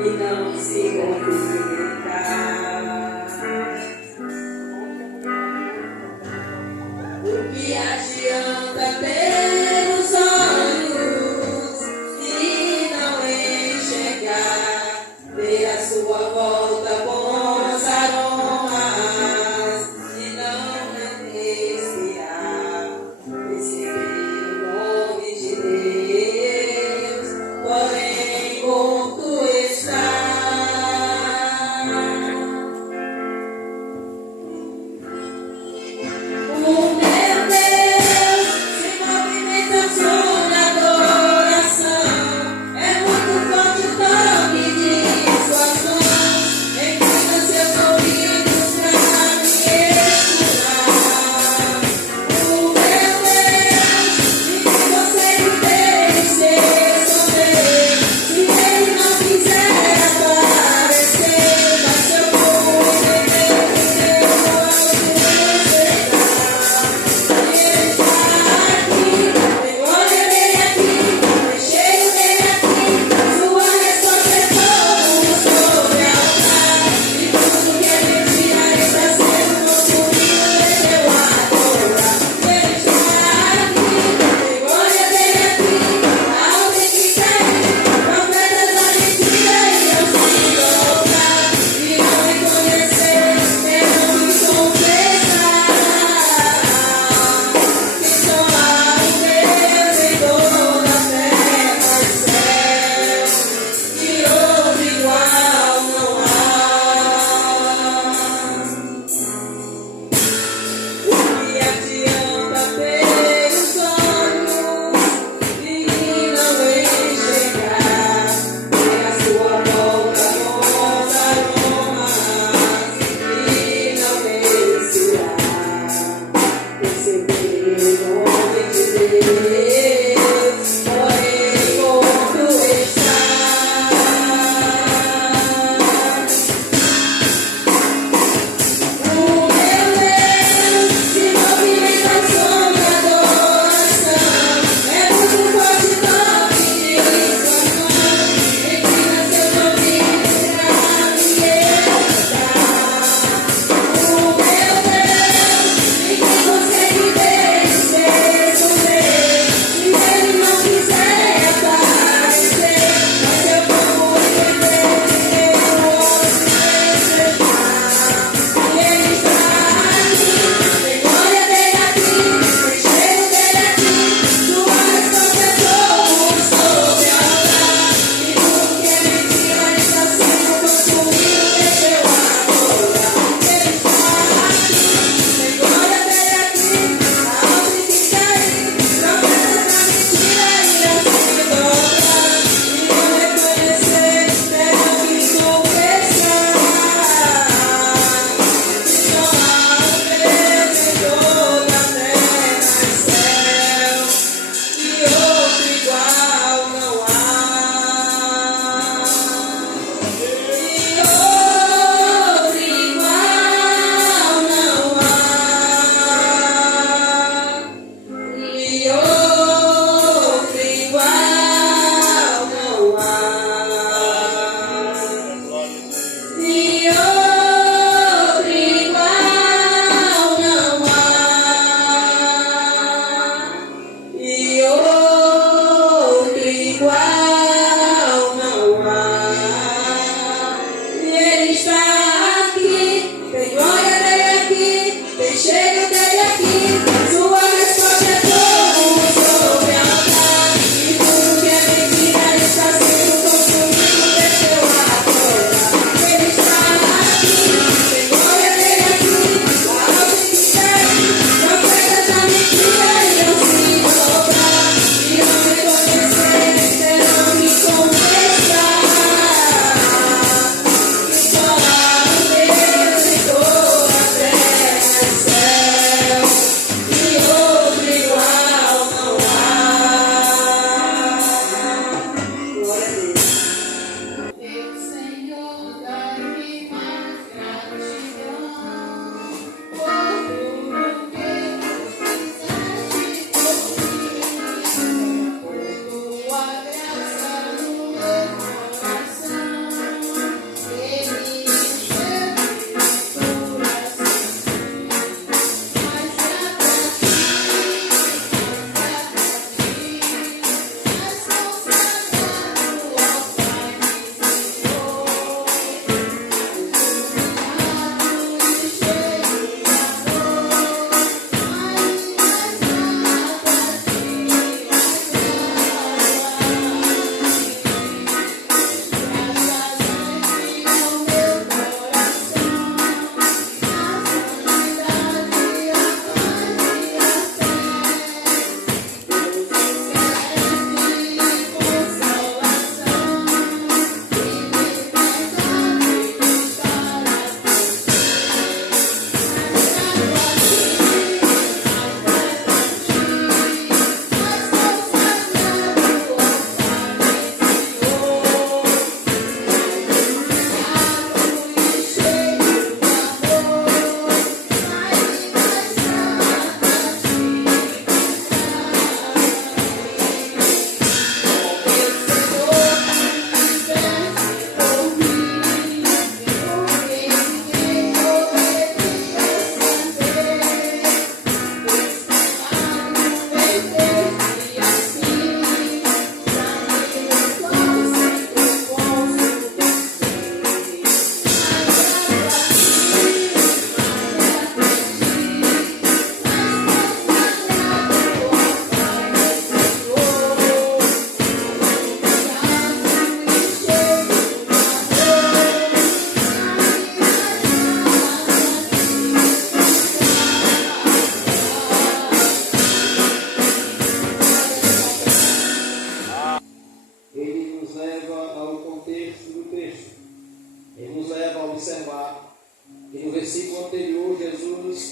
e não se movimentar. O que adianta ter os olhos se não enxergar, ver a sua volta bons aromas, se não respirar, receber o nome de Deus, porém morto está. O meu Deus se movimenta sobre a adoração, é muito forte o toque de sua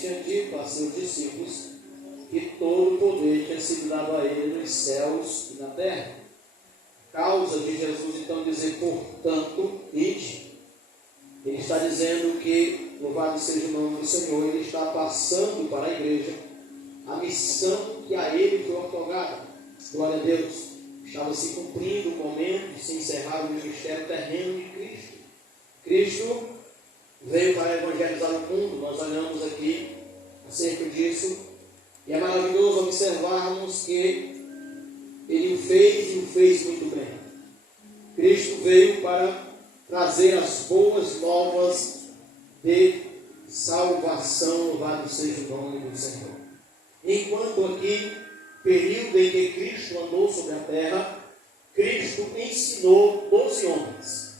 tinha dito a seus discípulos que todo o poder tinha sido dado a ele nos céus e na terra. Causa de Jesus então dizer, portanto, ide. Ele está dizendo que, louvado seja o nome do Senhor, ele está passando para a igreja a missão que a ele foi otorgada. Glória a Deus. Estava se cumprindo o momento de se encerrar o ministério terreno de Cristo. Cristo veio para evangelizar o mundo. Nós olhamos aqui acerca disso. E é maravilhoso observarmos que ele o fez e o fez muito bem. Cristo veio para trazer as boas novas de salvação, louvado seja o nome do Senhor. Enquanto aqui, período em que Cristo andou sobre a terra, Cristo ensinou 12 homens,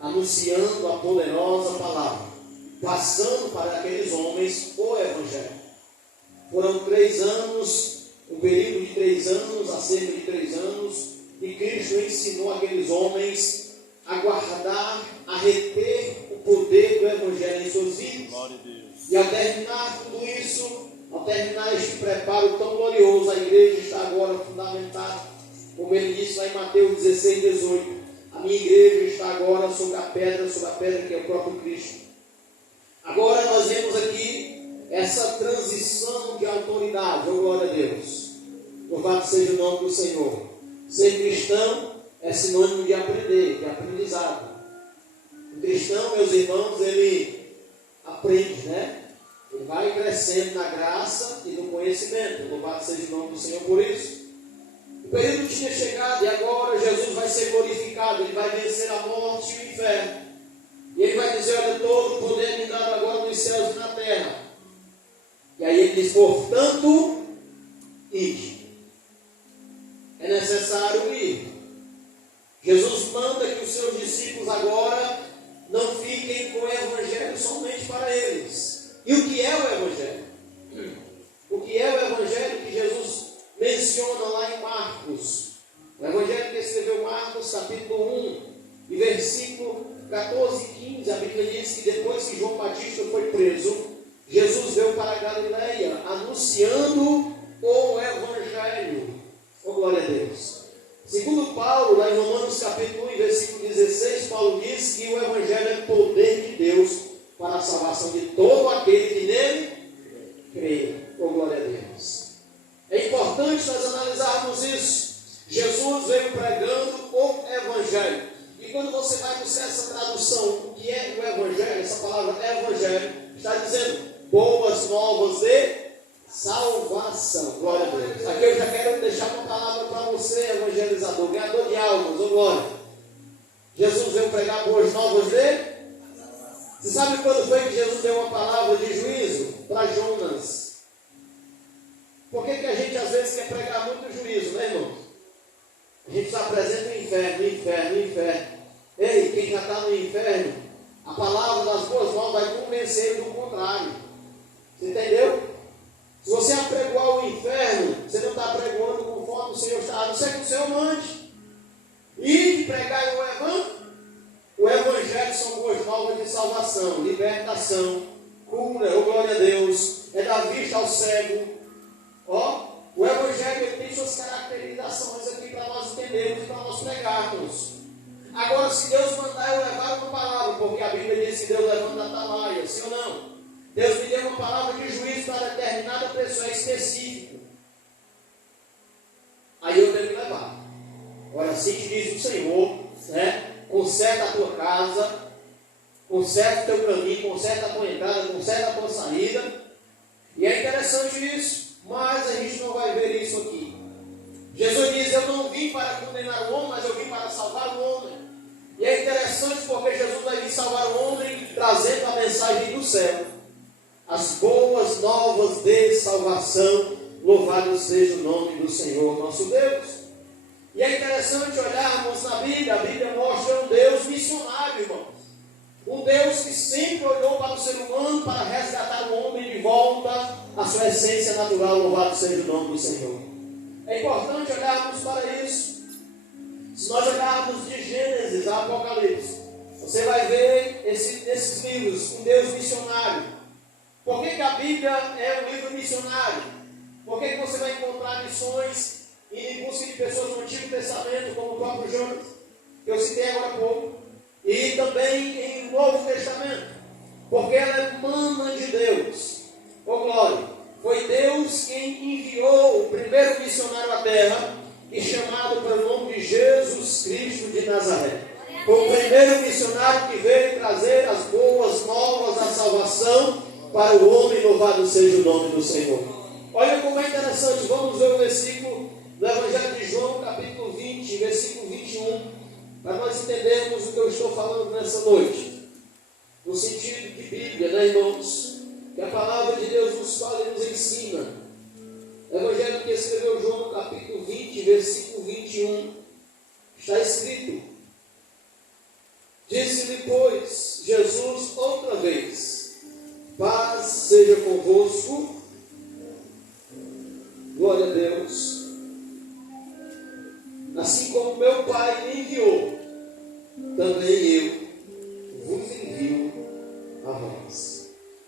anunciando a poderosa palavra, passando para aqueles homens o Evangelho. Foram 3 anos, um período de 3 anos, a cerca de 3 anos, e Cristo ensinou aqueles homens a guardar, a reter o poder do Evangelho em suas vidas. E ao terminar tudo isso, ao terminar este preparo tão glorioso, a igreja está agora fundamentada, como ele disse lá em Mateus 16, 18. A minha igreja está agora sobre a pedra que é o próprio Cristo. Agora nós vemos aqui essa transição de autoridade, oh glória a Deus. Louvado seja o nome do Senhor. Ser cristão é sinônimo de aprender, de aprendizado. O cristão, meus irmãos, ele aprende, né? Ele vai crescendo na graça e no conhecimento. Louvado seja o nome do Senhor por isso. O período tinha chegado e agora Jesus vai ser glorificado. Ele vai vencer a morte e o inferno. E ele vai dizer, olha, todo o poder me dado agora nos céus e na terra. E aí ele diz, portanto, ide. É necessário ir. Jesus manda que os seus discípulos agora não fiquem com o Evangelho somente para eles. E o que é o Evangelho? O que é o Evangelho que Jesus menciona lá em Marcos? O Evangelho que escreveu Marcos, capítulo 1, e versículo 14 e 15, a Bíblia diz que depois que João Batista foi preso, Jesus veio para a Galileia, anunciando o Evangelho. Oh, glória a Deus. Segundo Paulo, lá em Romanos capítulo 1, versículo 16, Paulo diz que o Evangelho é poder de Deus para a salvação de todo aquele que nele crê. Oh, glória a Deus. É importante nós analisarmos isso. Jesus veio pregando o Evangelho. E quando você vai buscar essa tradução, o que é o Evangelho, essa palavra Evangelho, está dizendo boas novas de salvação. Glória a Deus. Aqui eu já quero deixar uma palavra para você, evangelizador, ganhador de almas. Oh, glória. Jesus veio pregar boas novas de... Você sabe quando foi que Jesus deu uma palavra de juízo para Jonas? Por que a gente às vezes quer pregar muito juízo, né, irmão? A gente só apresenta o inferno, inferno, inferno. Ei, quem já está no inferno, a palavra das boas novas vai convencer ele do contrário. Você entendeu? Se você apregoar o inferno, você não está apregoando conforme o Senhor está. A não ser que o Senhor mande. E de pregar o Evangelho são boas novas de salvação, libertação, cura, oh glória a Deus, é dar vista ao cego. Ó, o Evangelho ele tem suas caracterizações aqui para nós entendermos e para nós pregarmos. Agora, se Deus mandar eu levar uma palavra, porque a Bíblia diz que Deus levanta a atalaia, sim ou não? Deus me deu uma palavra de juízo para determinada pessoa específica. Aí eu tenho que levar. Agora, assim te diz o Senhor, né? Conserta a tua casa, conserta o teu caminho, conserta a tua entrada, conserta a tua saída. E é interessante isso, mas a gente não vai ver isso aqui. Jesus diz, eu não vim para condenar o homem, mas eu vim para salvar o homem. E é interessante porque Jesus vai vir salvar o homem trazendo a mensagem do céu. As boas novas de salvação, louvado seja o nome do Senhor nosso Deus. E é interessante olharmos na Bíblia, a Bíblia mostra um Deus missionário, irmãos. Um Deus que sempre olhou para o ser humano para resgatar o homem de volta à sua essência natural, louvado seja o nome do Senhor. É importante olharmos para isso. Se nós olharmos de Gênesis a Apocalipse, você vai ver esses livros, um Deus missionário. Por que a Bíblia é um livro missionário? Por que você vai encontrar missões em busca de pessoas no Antigo Testamento, como o próprio Jonas, que eu citei agora há pouco, e também em Novo Testamento? Porque ela é mana de Deus. Ô glória! Foi Deus quem enviou o primeiro missionário à terra, e chamado pelo nome de Jesus Cristo de Nazaré. Foi o primeiro missionário que veio trazer as boas novas da salvação para o homem. Louvado seja o nome do Senhor. Olha como é interessante, vamos ver o versículo do Evangelho de João, capítulo 20, versículo 21, para nós entendermos o que eu estou falando nessa noite. No sentido de Bíblia, né, irmãos? Que a palavra de Deus nos fala e nos ensina. Evangelho que escreveu João, capítulo 20, versículo 21, está escrito: disse-lhe, pois, Jesus outra vez: paz seja convosco. Glória a Deus. Assim como meu Pai me enviou, também eu vos envio a vós.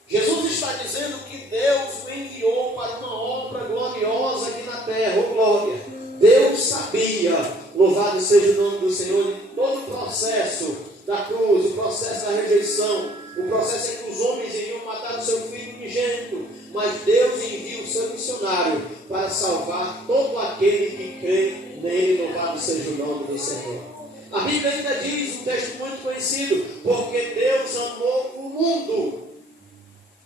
Jesus está dizendo que Deus o enviou para uma obra gloriosa aqui na terra. Oh glória! Deus sabia, louvado seja o nome do Senhor, de todo o processo da cruz, o processo da rejeição, o processo em que os homens iriam matar o seu filho unigênito, mas Deus envia o seu missionário para salvar todo aquele que crê nele. Louvado seja o nome do Senhor. A Bíblia ainda diz, um texto muito conhecido: porque Deus amou o mundo.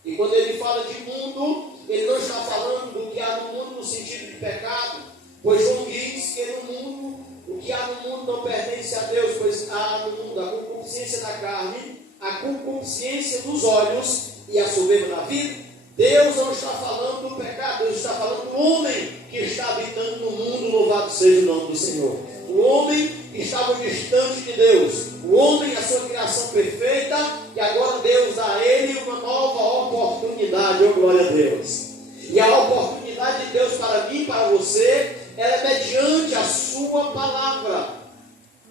E quando ele fala de mundo, ele não está falando do que há no mundo no sentido de pecado, pois João diz que no mundo, o que há no mundo não pertence a Deus, pois há no mundo a concupiscência da carne, a concupiscência dos olhos e a soberba da vida. Deus não está falando do pecado, Deus está falando do homem que está habitando no mundo. Louvado seja o nome do Senhor. O homem que estava distante de Deus, o homem, a sua criação perfeita, e agora Deus dá a ele uma nova oportunidade. Oh glória a Deus! E a oportunidade de Deus para mim e para você, ela é mediante a sua palavra.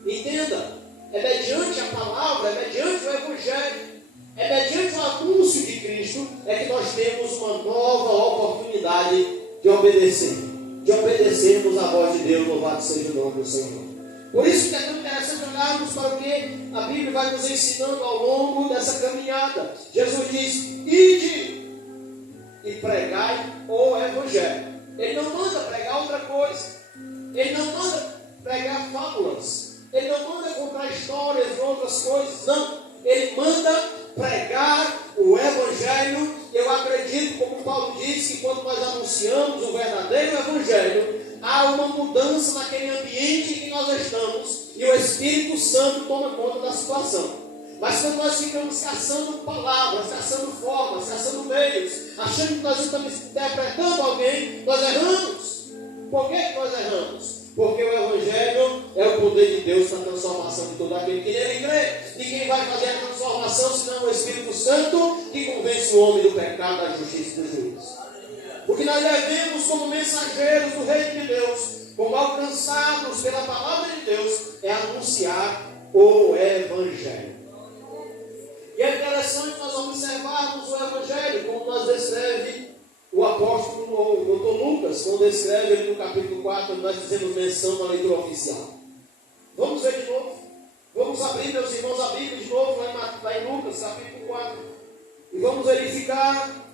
Entenda, é mediante a palavra, é mediante o Evangelho, é mediante o anúncio de Cristo, é que nós temos uma nova oportunidade de obedecermos a voz de Deus. Louvado seja o nome do Senhor. Por isso que é tão interessante olharmos para o que a Bíblia vai nos ensinando ao longo dessa caminhada. Jesus diz: ide e pregai o Evangelho. Ele não manda pregar outra coisa. Ele não manda pregar fábulas. Ele não manda contar histórias de outras coisas. Não. Ele manda pregar o Evangelho. Eu acredito, como Paulo disse, que quando nós anunciamos o verdadeiro Evangelho, há uma mudança naquele ambiente em que nós estamos, e o Espírito Santo toma conta da situação. Mas quando nós ficamos caçando palavras, caçando formas, caçando meios, achando que nós estamos interpretando alguém, nós erramos. Por que nós erramos? Porque o Evangelho é o poder de Deus para a transformação de todo aquele que nele crê. E quem vai fazer a transformação, senão o Espírito Santo, que convence o homem do pecado, da justiça e do juízo. O que nós devemos, como mensageiros do reino de Deus, como alcançados pela palavra de Deus, é anunciar o Evangelho. E é interessante nós observarmos o Evangelho, como nós descreve o apóstolo, o doutor Lucas, quando descreve ele no capítulo 4, nós fizemos menção na leitura oficial. Vamos ver de novo. Vamos abrir, meus irmãos, a Bíblia de novo, lá em Lucas, capítulo 4. E vamos verificar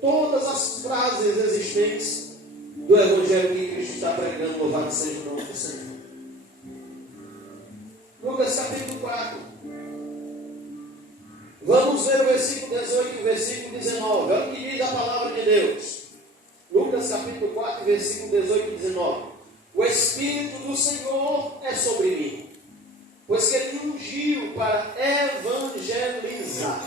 todas as frases existentes do Evangelho que Cristo está pregando. Louvado seja o nome do Senhor. Lucas capítulo 4. Vamos ver o versículo 18 e o versículo 19. Olha o que diz a palavra de Deus. Lucas capítulo 4, versículo 18 e 19. O Espírito do Senhor é sobre mim, pois que Ele me ungiu para evangelizar.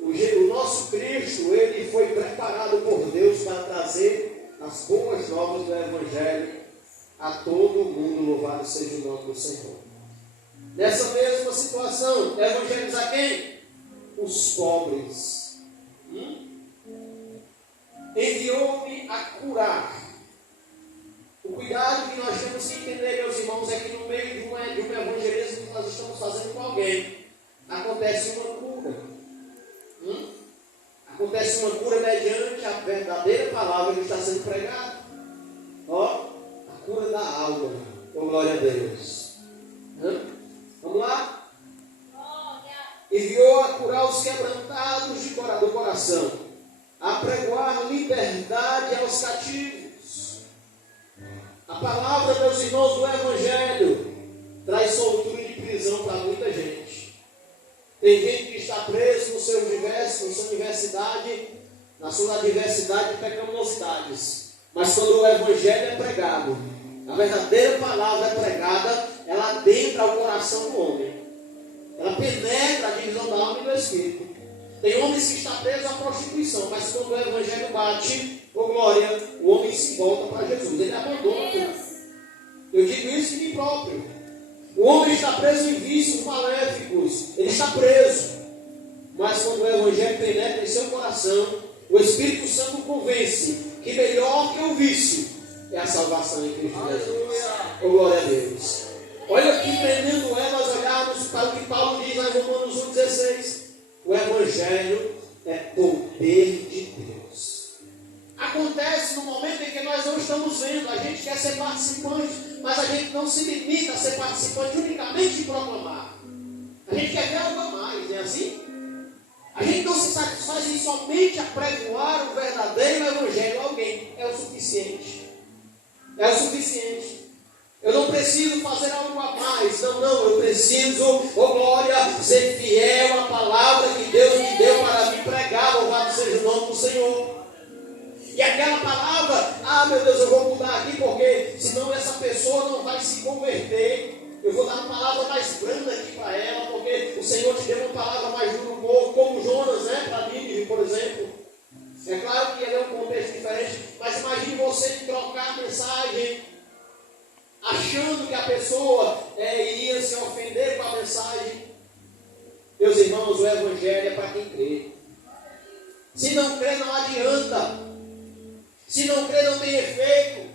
O nosso Cristo, Ele foi preparado por Deus para trazer as boas novas do Evangelho a todo mundo. Louvado seja o nome do Senhor. Nessa mesma situação, evangelizar quem? Os pobres. Enviou-me a curar. O cuidado que nós temos que entender, meus irmãos, é que no meio de um evangelismo que nós estamos fazendo com alguém, acontece uma cura. sendo pregado? Ó, a cura da alma. Oh, glória a Deus. Vamos lá? Enviou a curar os quebrantados do coração, a pregoar liberdade aos cativos. A palavra, meus irmãos, do Evangelho traz soltura de prisão para muita gente. Tem gente que está preso no seu universo, na sua universidade, na sua diversidade de pecaminosidades. Mas quando o Evangelho é pregado, a verdadeira palavra é pregada, ela adentra o coração do homem. Ela penetra a divisão da alma e do espírito. Tem homens que estão presos à prostituição, mas quando o Evangelho bate, oh glória, o homem se volta para Jesus. Ele abandona tudo. Eu digo isso de mim próprio. O homem está preso em vícios maléficos. Ele está preso. Mas quando o Evangelho penetra em seu coração, o Espírito Santo convence que melhor que o vício é a salvação em Cristo Jesus. Oh, glória a Deus. Olha que tremendo é nós olharmos para o que Paulo diz lá em Romanos 1,16. O Evangelho é poder de Deus. Acontece no momento em que nós não estamos vendo. A gente quer ser participante, mas a gente não se limita a ser participante unicamente de proclamar. A gente quer ver algo a mais, não é assim? A gente não se satisfaz em somente apregoar o verdadeiro Evangelho a alguém. É o suficiente. É o suficiente. Eu não preciso fazer algo a mais. Não, eu preciso, oh glória, ser fiel à palavra que Deus me deu para me pregar. Louvado seja o nome do Senhor. E aquela palavra, meu Deus, eu vou mudar aqui porque senão essa pessoa não vai se converter. Eu vou dar uma palavra mais branda aqui para ela, porque o Senhor te deu uma palavra mais dura um pouco, como Jonas, né, para Nínive, por exemplo. É claro que ele é um contexto diferente, mas imagine você trocar a mensagem achando que a pessoa iria se ofender com a mensagem. Meus irmãos, o Evangelho é para quem crê. Se não crê, não adianta. Se não crê, não tem efeito.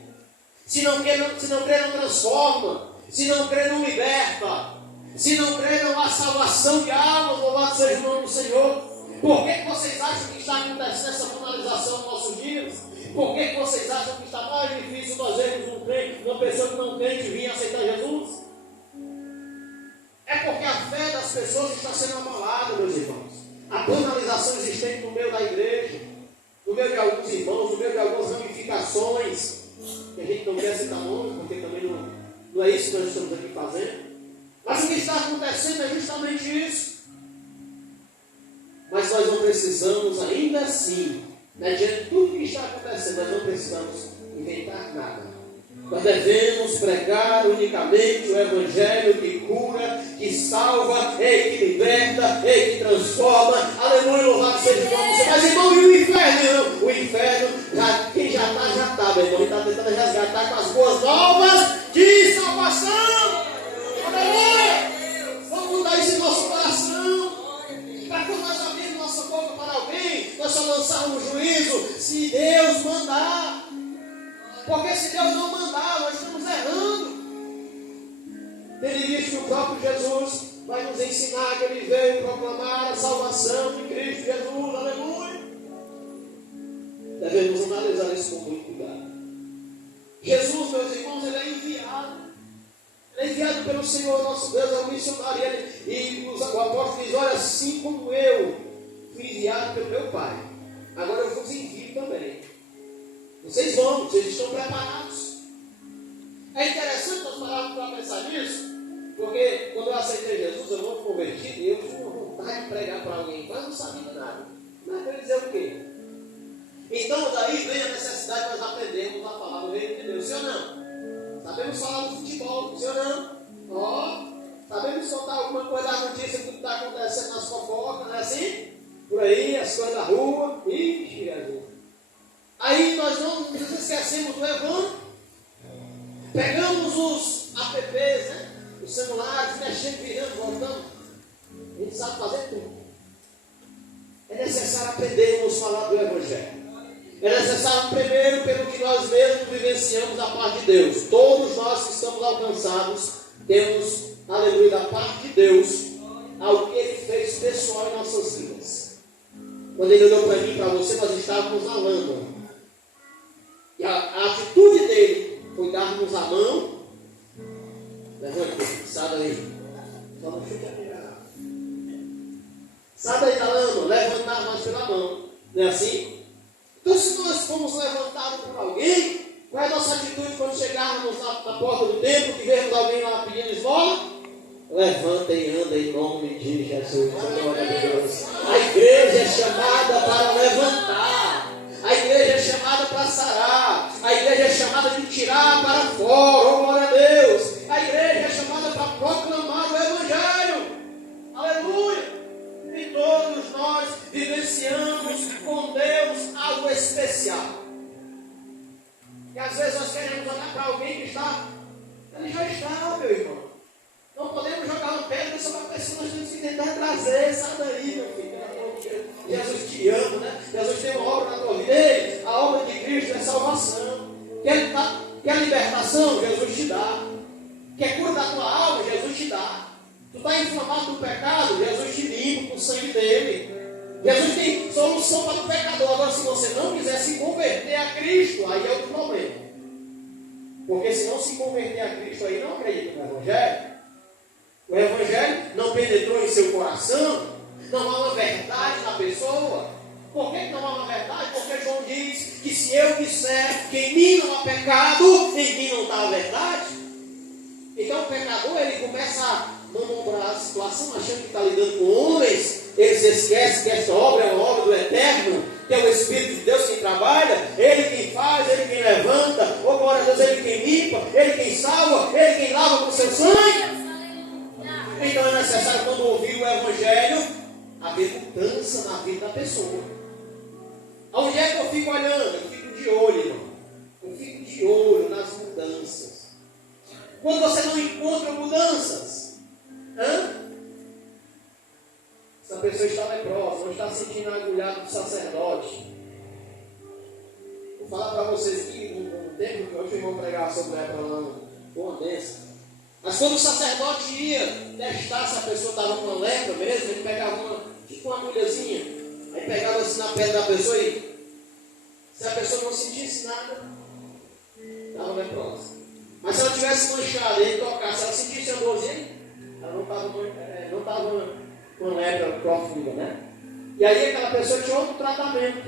Se não crê, não transforma. Se não crê, não liberta. Se não crê, não há salvação de almas. Louvado seja o nome do Senhor. Por que vocês acham que está acontecendo essa finalização nos nossos dias? Por que vocês acham que está mais difícil nós vermos um crente, uma pessoa que não crente vir aceitar Jesus? É porque a fé das pessoas está sendo abalada, meus irmãos. A banalização existente no meio da igreja, no meio de alguns irmãos, no meio de algumas ramificações, que a gente não quer citar nomes, porque também não é isso que nós estamos aqui fazendo. Mas o que está acontecendo é justamente isso. Mas nós não precisamos ainda assim, diante de tudo que está acontecendo, nós não precisamos inventar nada. Nós devemos pregar unicamente o Evangelho que cura, que salva, que liberta, que transforma. Aleluia, louvado seja o nome do Senhor. Mas irmão, e o inferno? O inferno, quem já está, meu irmão, ele está tentando resgatar com as boas novas de salvação. Aleluia! Vamos mudar isso em nosso coração. Para quando nós abrirmos nossa boca para alguém, nós só lançarmos juízo se Deus mandar. Porque se Deus não mandar, nós estamos errando. Tendo visto que o próprio Jesus vai nos ensinar que Ele veio proclamar a salvação de Cristo Jesus. Aleluia. Devemos analisar isso com muito cuidado. Jesus, meus irmãos, Ele é enviado. Ele é enviado pelo Senhor nosso Deus, é um missionário. E o apóstolo diz, olha, assim como eu fui enviado pelo meu Pai, agora eu vos envio também. Vocês vão, vocês estão preparados. É interessante nós pararmos para pensar nisso, porque quando eu aceitei Jesus, eu não me converti, e eu tive uma vontade de pregar para alguém, mas não sabia de nada. Mas quer dizer o quê? Então daí vem a necessidade de nós aprendermos a palavra do reino de Deus, sim ou não? Sabemos falar do futebol, sim ou não? Sabemos contar alguma coisa da notícia do que está acontecendo nas fofocas, não é assim? Por aí, as coisas da rua, ixi, Jesus. Aí nós não nos esquecemos do Evangelho. Pegamos os apps, né? Os celulares, mexendo, virando, voltando. A gente sabe fazer tudo. É necessário aprendermos a falar do Evangelho. É necessário primeiro pelo que nós mesmos vivenciamos da parte de Deus. Todos nós que estamos alcançados temos, aleluia, da parte de Deus, algo que Ele fez pessoal em nossas vidas. Quando Ele olhou para mim e para você, nós estávamos na lama. E a atitude dele foi dar-nos a mão. Levanta, sai daí. Só não fica mirado. Sai daí da lama, levanta nós pela mão. Não é assim? Então, se nós fomos levantados por alguém, qual é a nossa atitude quando chegarmos na porta do templo, que vemos alguém lá pedindo esmola? Levanta e anda em nome de Jesus. Glória a Deus. A igreja é chamada para levantar. A igreja é chamada para sarar. A igreja é chamada de tirar para fora. Oh, glória a Deus. A igreja é chamada para proclamar o Evangelho. Aleluia. E todos nós vivenciamos com Deus algo especial. E às vezes nós queremos olhar para alguém que está. Ele já está, meu irmão. Não podemos jogar uma pedra sobre a pessoa, nós temos que tentar trazer. Sai daí, meu filho. Jesus te ama, né? Jesus tem uma obra na tua vida. Ei, a obra de Cristo é salvação. Quer libertação? Jesus te dá. Quer cura da tua alma? Jesus te dá. Tu está inflamado do pecado? Jesus te limpa com o sangue dele. Jesus tem solução para o pecador. Agora, se você não quiser se converter a Cristo, aí é outro problema. Porque se não se converter a Cristo, aí não acredita no Evangelho. O Evangelho não penetrou em seu coração. Não há uma verdade na pessoa. Por que não há uma verdade? Porque João diz que se eu disser que em mim não há pecado, em mim não está a verdade. Então o pecador, ele começa a manombrar a situação, achando que está lidando com homens. Ele se esquece que essa obra é uma obra do Eterno, que é o Espírito de Deus quem trabalha, Ele quem faz, Ele quem levanta, oh glória a Deus, Ele quem limpa, Ele quem salva, Ele quem lava com seu sangue. Então é necessário, quando ouvir o Evangelho, haver mudança na vida da pessoa. Aonde é que eu fico olhando? Eu fico de olho, irmão. Eu fico de olho nas mudanças. Quando você não encontra mudanças, essa pessoa está leprosa, não está sentindo a agulhada do sacerdote. Vou falar para vocês aqui, no tempo que hoje eu vou pregar sobre lepra lá no dessa. Mas quando o sacerdote ia testar se a pessoa estava com uma lepra mesmo, ele pegava uma agulhazinha, aí pegava assim na pele da pessoa e se a pessoa não sentisse nada, estava leprosa. Mas se ela tivesse manchada e ele tocasse, ela sentisse a dorzinha, ela não estava com lepra profunda, né? E aí aquela pessoa tinha outro tratamento.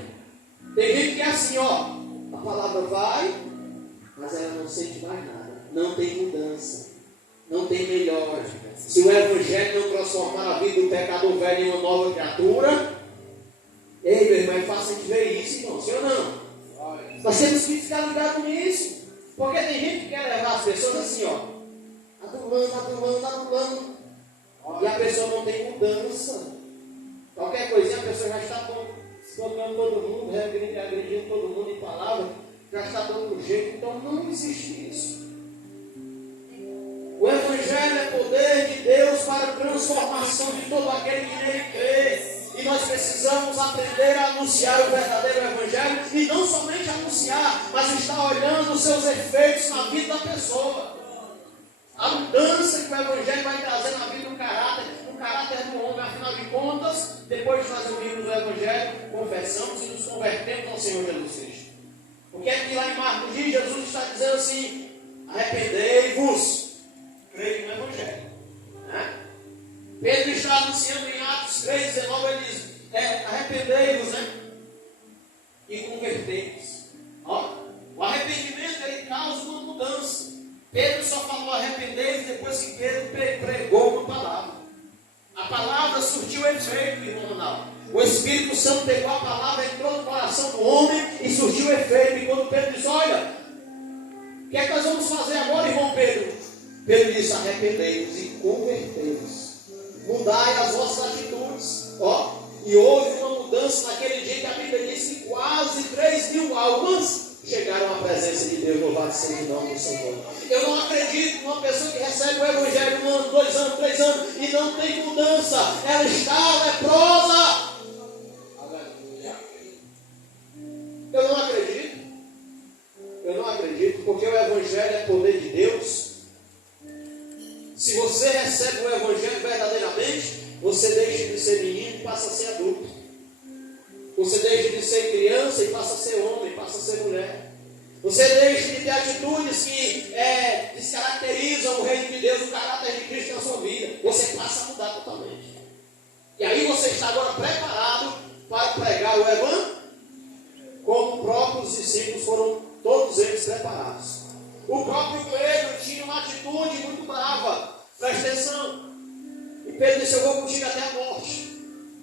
Tem gente que é assim, ó, a palavra vai, mas ela não sente mais nada, não tem mudança, não tem melhora. Se o Evangelho não transformar a vida do pecador velho em uma nova criatura, ei, meu irmão, é fácil a gente ver isso, irmão, sim ou não? Nós temos que ficar ligados nisso. Porque tem gente que quer levar as pessoas assim, ó, adulando. E a pessoa não tem mudança. Qualquer coisinha a pessoa já está tocando todo mundo, agredindo todo mundo em palavra, já está dando jeito. Então não existe isso. O Evangelho é poder de Deus para a transformação de todo aquele que nele crê. E nós precisamos aprender a anunciar o verdadeiro Evangelho. E não somente anunciar, mas estar olhando os seus efeitos na vida da pessoa. A mudança que o Evangelho vai trazer na vida do caráter do homem. Afinal de contas, depois de nós ouvirmos o Evangelho, confessamos e nos convertemos ao Senhor Jesus Cristo. Porque aqui lá em Marcos diz, Jesus está dizendo assim: arrependei-vos, creio no Evangelho. Né? Pedro está anunciando em Atos 3:19, ele diz, arrependei-vos, né? E convertei-vos. O arrependimento, ele causa uma mudança. Pedro só falou arrependei-vos depois que Pedro pregou uma palavra. A palavra surtiu efeito, irmão Ronaldo. O Espírito Santo pegou a palavra, entrou no coração do homem e surtiu efeito. E quando Pedro disse, olha, o que é que nós vamos fazer agora, irmão Pedro? Pedro disse, arrependei-vos e convertei-vos. Mudai as vossas atitudes. E houve uma mudança naquele dia que a Bíblia diz que quase 3.000 almas chegaram à presença de Deus. Louvado seja o nome do Senhor. Eu não acredito numa pessoa que recebe o Evangelho 1 ano, 2 anos, 3 anos e não tem mudança. Ela está leprosa. Eu não acredito. Eu não acredito, porque o Evangelho é poder de Deus. Se você recebe o Evangelho verdadeiramente, você deixa de ser menino e passa a ser adulto. Você deixa de ser criança e passa a ser homem, passa a ser mulher. Você deixa de ter atitudes que descaracterizam o reino de Deus, o caráter de Cristo na sua vida. Você passa a mudar totalmente. E aí você está agora preparado para pregar o Evangelho, como os próprios discípulos foram todos eles preparados. O próprio Pedro tinha uma atitude muito brava. Presta atenção. E Pedro disse: eu vou contigo até a morte.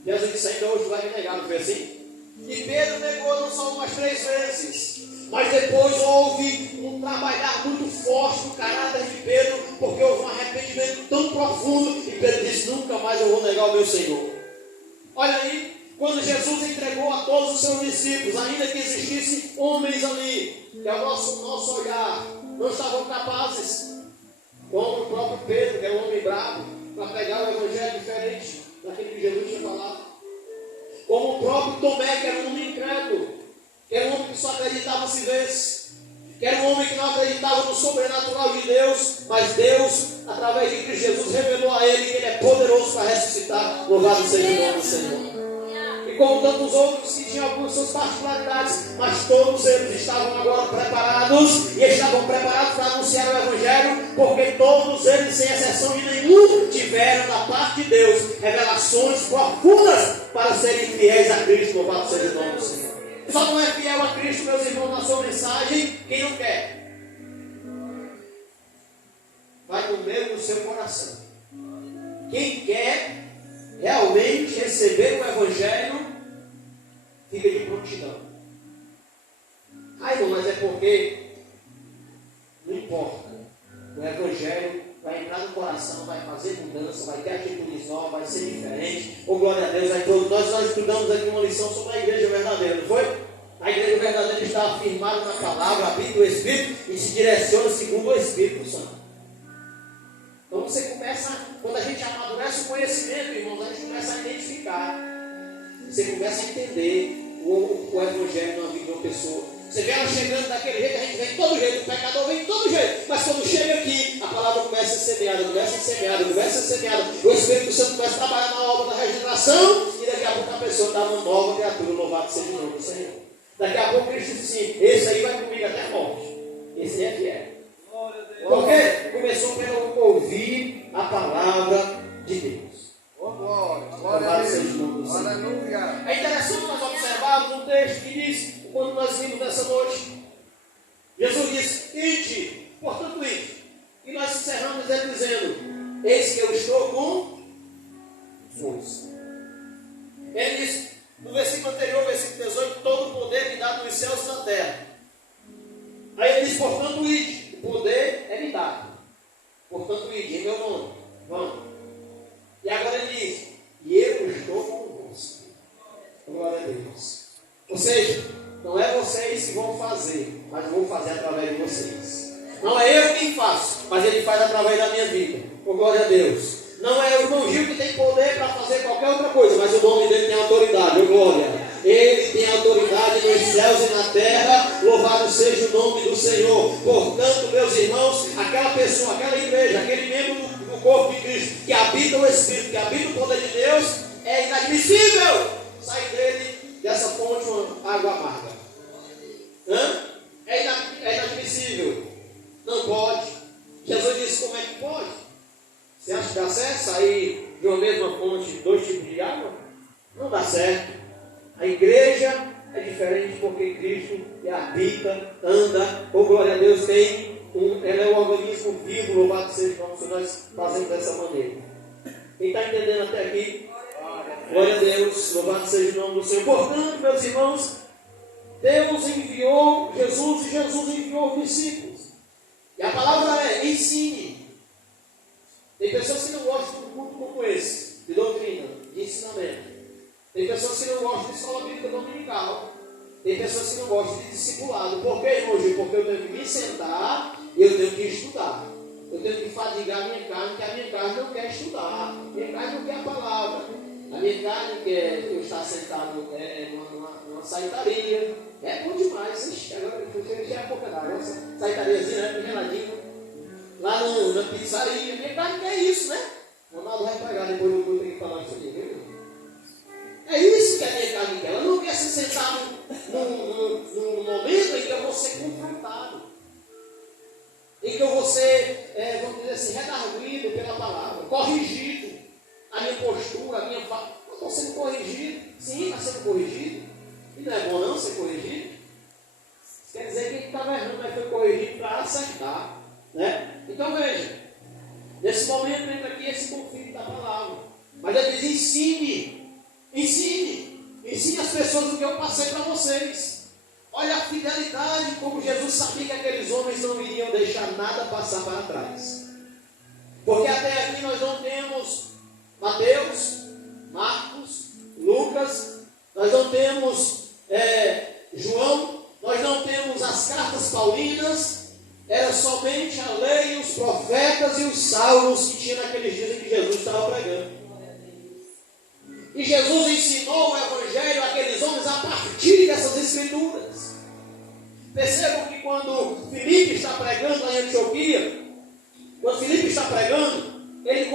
Jesus disse: ainda hoje vai me negar, não foi assim? E Pedro negou não só umas 3 vezes, mas depois houve um trabalhar muito forte no caráter de Pedro, porque houve um arrependimento tão profundo, e Pedro disse: nunca mais eu vou negar o meu Senhor. Olha aí, quando Jesus entregou a todos os seus discípulos, ainda que existissem homens ali, que ao nosso olhar não estavam capazes, como o próprio Pedro, que é um homem bravo, para pregar o evangelho diferente daquele que Jesus tinha falado. Como o próprio Tomé, que era um homem incrédulo, que era um homem que só acreditava se vesse, que era um homem que não acreditava no sobrenatural de Deus, mas Deus, através de Cristo Jesus, revelou a ele que ele é poderoso para ressuscitar. Louvado seja o nome do Senhor. E como tantos outros que tinham algumas suas particularidades, mas todos eles estavam agora preparados, e estavam preparados para anunciar o Evangelho, porque todos eles, sem exceção de nenhum, tiveram da parte de Deus revelações profundas para serem fiéis a Cristo. Louvado seja o nome do Senhor. Só não é fiel a Cristo, meus irmãos, na sua mensagem, quem não quer. Vai no meio do seu coração. Quem quer realmente receber o Evangelho, fica de prontidão. Ai, mas é porque não importa. O Evangelho vai entrar no coração, vai fazer mudança, vai ter atitudes novas, vai ser diferente. Oh, glória a Deus. Aí, nós estudamos aqui uma lição sobre a igreja verdadeira, não foi? A igreja verdadeira está afirmada na palavra, habita o Espírito e se direciona segundo o Espírito Santo. Então você começa, quando a gente amadurece o conhecimento, irmãos, a gente começa a identificar. Você começa a entender o Evangelho na vida de uma pessoa. Você vê ela chegando daquele jeito, a gente vem de todo jeito, o pecador vem de todo jeito. Mas quando chega aqui, a palavra começa a ser semeada, começa a ser semeada, começa a ser semeada. O Espírito Santo começa a trabalhar na obra da regeneração, e daqui a pouco a pessoa está uma nova criatura, louvado seja o nome do Senhor. Daqui a pouco Cristo diz assim: esse aí vai comigo até a morte. Esse aí é fiel. Porque começou pelo ouvir a palavra de Deus. Louvado seja o nome do Senhor. É interessante nós observarmos um texto que diz, quando nós vimos nessa noite, Jesus disse: ide, portanto ide. E nós encerramos ele dizendo: eis que eu estou com força. Ele diz, no versículo anterior, versículo 18: todo o poder me dado nos céus e na terra. Aí ele diz: portanto ide. O poder é me dado. Portanto ide, em meu nome. Vamos. E agora ele diz: e eu estou convosco. Glória a Deus. Ou seja, não é vocês que vão fazer, mas eu vou fazer através de vocês. Não é eu quem faço, mas ele faz através da minha vida. Glória a Deus. Não é o irmão Gil que tem poder para fazer qualquer outra coisa, mas o nome dele tem autoridade. Glória. Ele tem autoridade nos céus e na terra. Louvado seja o nome do Senhor. Portanto, meus irmãos, aquela pessoa, aquela igreja, aquele membro do corpo de Cristo que habita o Espírito, que habita o poder de Deus, é inadmissível sair dele dessa fonte uma água amarga. É inadmissível. Não pode. Jesus disse: como é que pode? Você acha que dá certo sair de uma mesma fonte 2 tipos de água? Não dá certo. A igreja é diferente porque Cristo habita, anda, ou glória a Deus, ela é um organismo vivo, louvado seja o nome, se nós fazemos dessa maneira. Quem está entendendo até aqui? Glória a Deus, louvado seja o nome do Senhor. Portanto, meus irmãos, Deus enviou Jesus e Jesus enviou os discípulos. E a palavra é: ensine. Tem pessoas que não gostam de um culto como esse, de doutrina, de ensinamento. Tem pessoas que não gostam de escola bíblica dominical. Tem pessoas que não gostam de discipulado. Por quê, irmão Gil? Porque eu tenho que me sentar e eu tenho que estudar. Eu tenho que fadigar a minha carne, porque a minha carne não quer estudar. A minha carne não quer a palavra. A minha carne quer eu estar sentado numa saitaria. É bom demais. Ixi, agora eu chego a pouca d'água. Saitariazinha, né? Geladinho. Lá na pizzaria. Minha carne quer isso, né? O Ronaldo vai pegar depois do culto aqui falar isso aqui, viu? É isso que a minha carne quer. Ela não quer se sentar num momento em que eu vou ser confrontado. corrigido. A minha postura, a minha fala. Eu estou sendo corrigido. Sim, está sendo corrigido. E não é bom não ser corrigido? Quer dizer que quem estava errando, mas foi corrigido para acertar. Né? Então veja, nesse momento entra aqui esse conflito da palavra. Mas ele diz: ensine as pessoas o que eu passei para vocês. Olha a fidelidade, como Jesus sabia que aqueles homens não iriam deixar nada passar para trás. Porque até aqui nós não temos Mateus, Marcos, Lucas, nós não temos João, nós não temos as cartas paulinas, era somente a lei, os profetas e os salmos que tinha naqueles dias em que Jesus estava pregando. E Jesus ensinou o Evangelho àqueles homens a partir dessas escrituras. Percebam que quando Filipe está pregando lá em Antioquia, quando Filipe está pregando, ele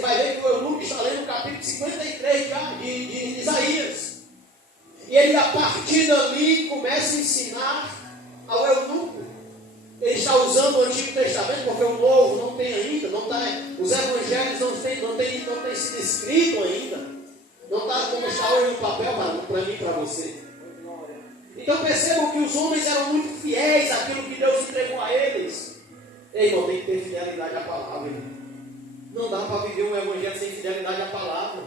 vai ver que o eunuco está lendo o capítulo 53 de Isaías. E ele, a partir dali, começa a ensinar ao eunuco. Ele está usando o Antigo Testamento, porque o Novo não tem ainda, os Evangelhos não têm sido escritos ainda. Não está como está hoje no papel para mim e para você. Então percebam que os homens eram muito fiéis àquilo que Deus entregou a eles. Ei, irmão, tem que ter fidelidade à palavra. Irmão. Não dá para viver um evangelho sem fidelidade à palavra.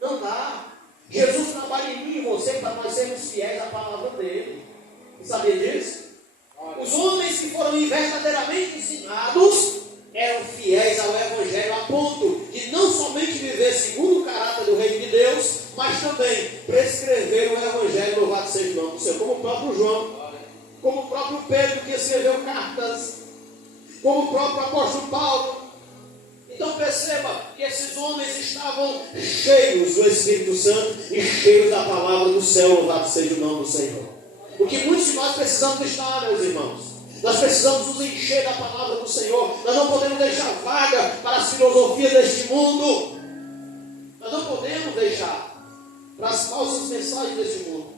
Não dá. Jesus trabalha em mim e você para nós sermos fiéis à palavra dele. Você sabia disso? Os homens que foram verdadeiramente ensinados eram fiéis ao Evangelho a ponto de não somente viver segundo o caráter do Reino de Deus, mas também prescrever o Evangelho, louvado seja o nome do Senhor, como o próprio João, como o próprio Pedro que escreveu cartas, como o próprio apóstolo Paulo. Então perceba que esses homens estavam cheios do Espírito Santo e cheios da palavra do céu, louvado seja o nome do Senhor. O que muitos de nós precisamos estar, meus irmãos. Nós precisamos nos encher da palavra do Senhor. Nós não podemos deixar vaga para as filosofias deste mundo. Nós não podemos deixar para as falsas mensagens deste mundo.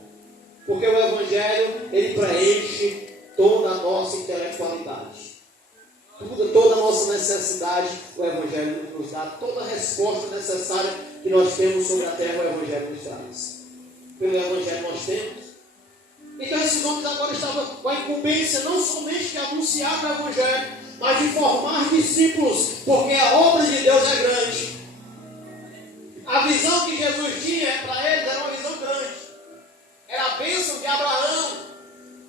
Porque o Evangelho, ele preenche toda a nossa intelectualidade. Toda a nossa necessidade, o Evangelho nos dá. Toda a resposta necessária que nós temos sobre a terra, o Evangelho nos traz. Pelo Evangelho nós temos. Então esses homens agora estavam com a incumbência não somente de anunciar o Evangelho, mas de formar discípulos, porque a obra de Deus é grande. A visão que Jesus tinha para eles era uma visão grande. Era a bênção de Abraão,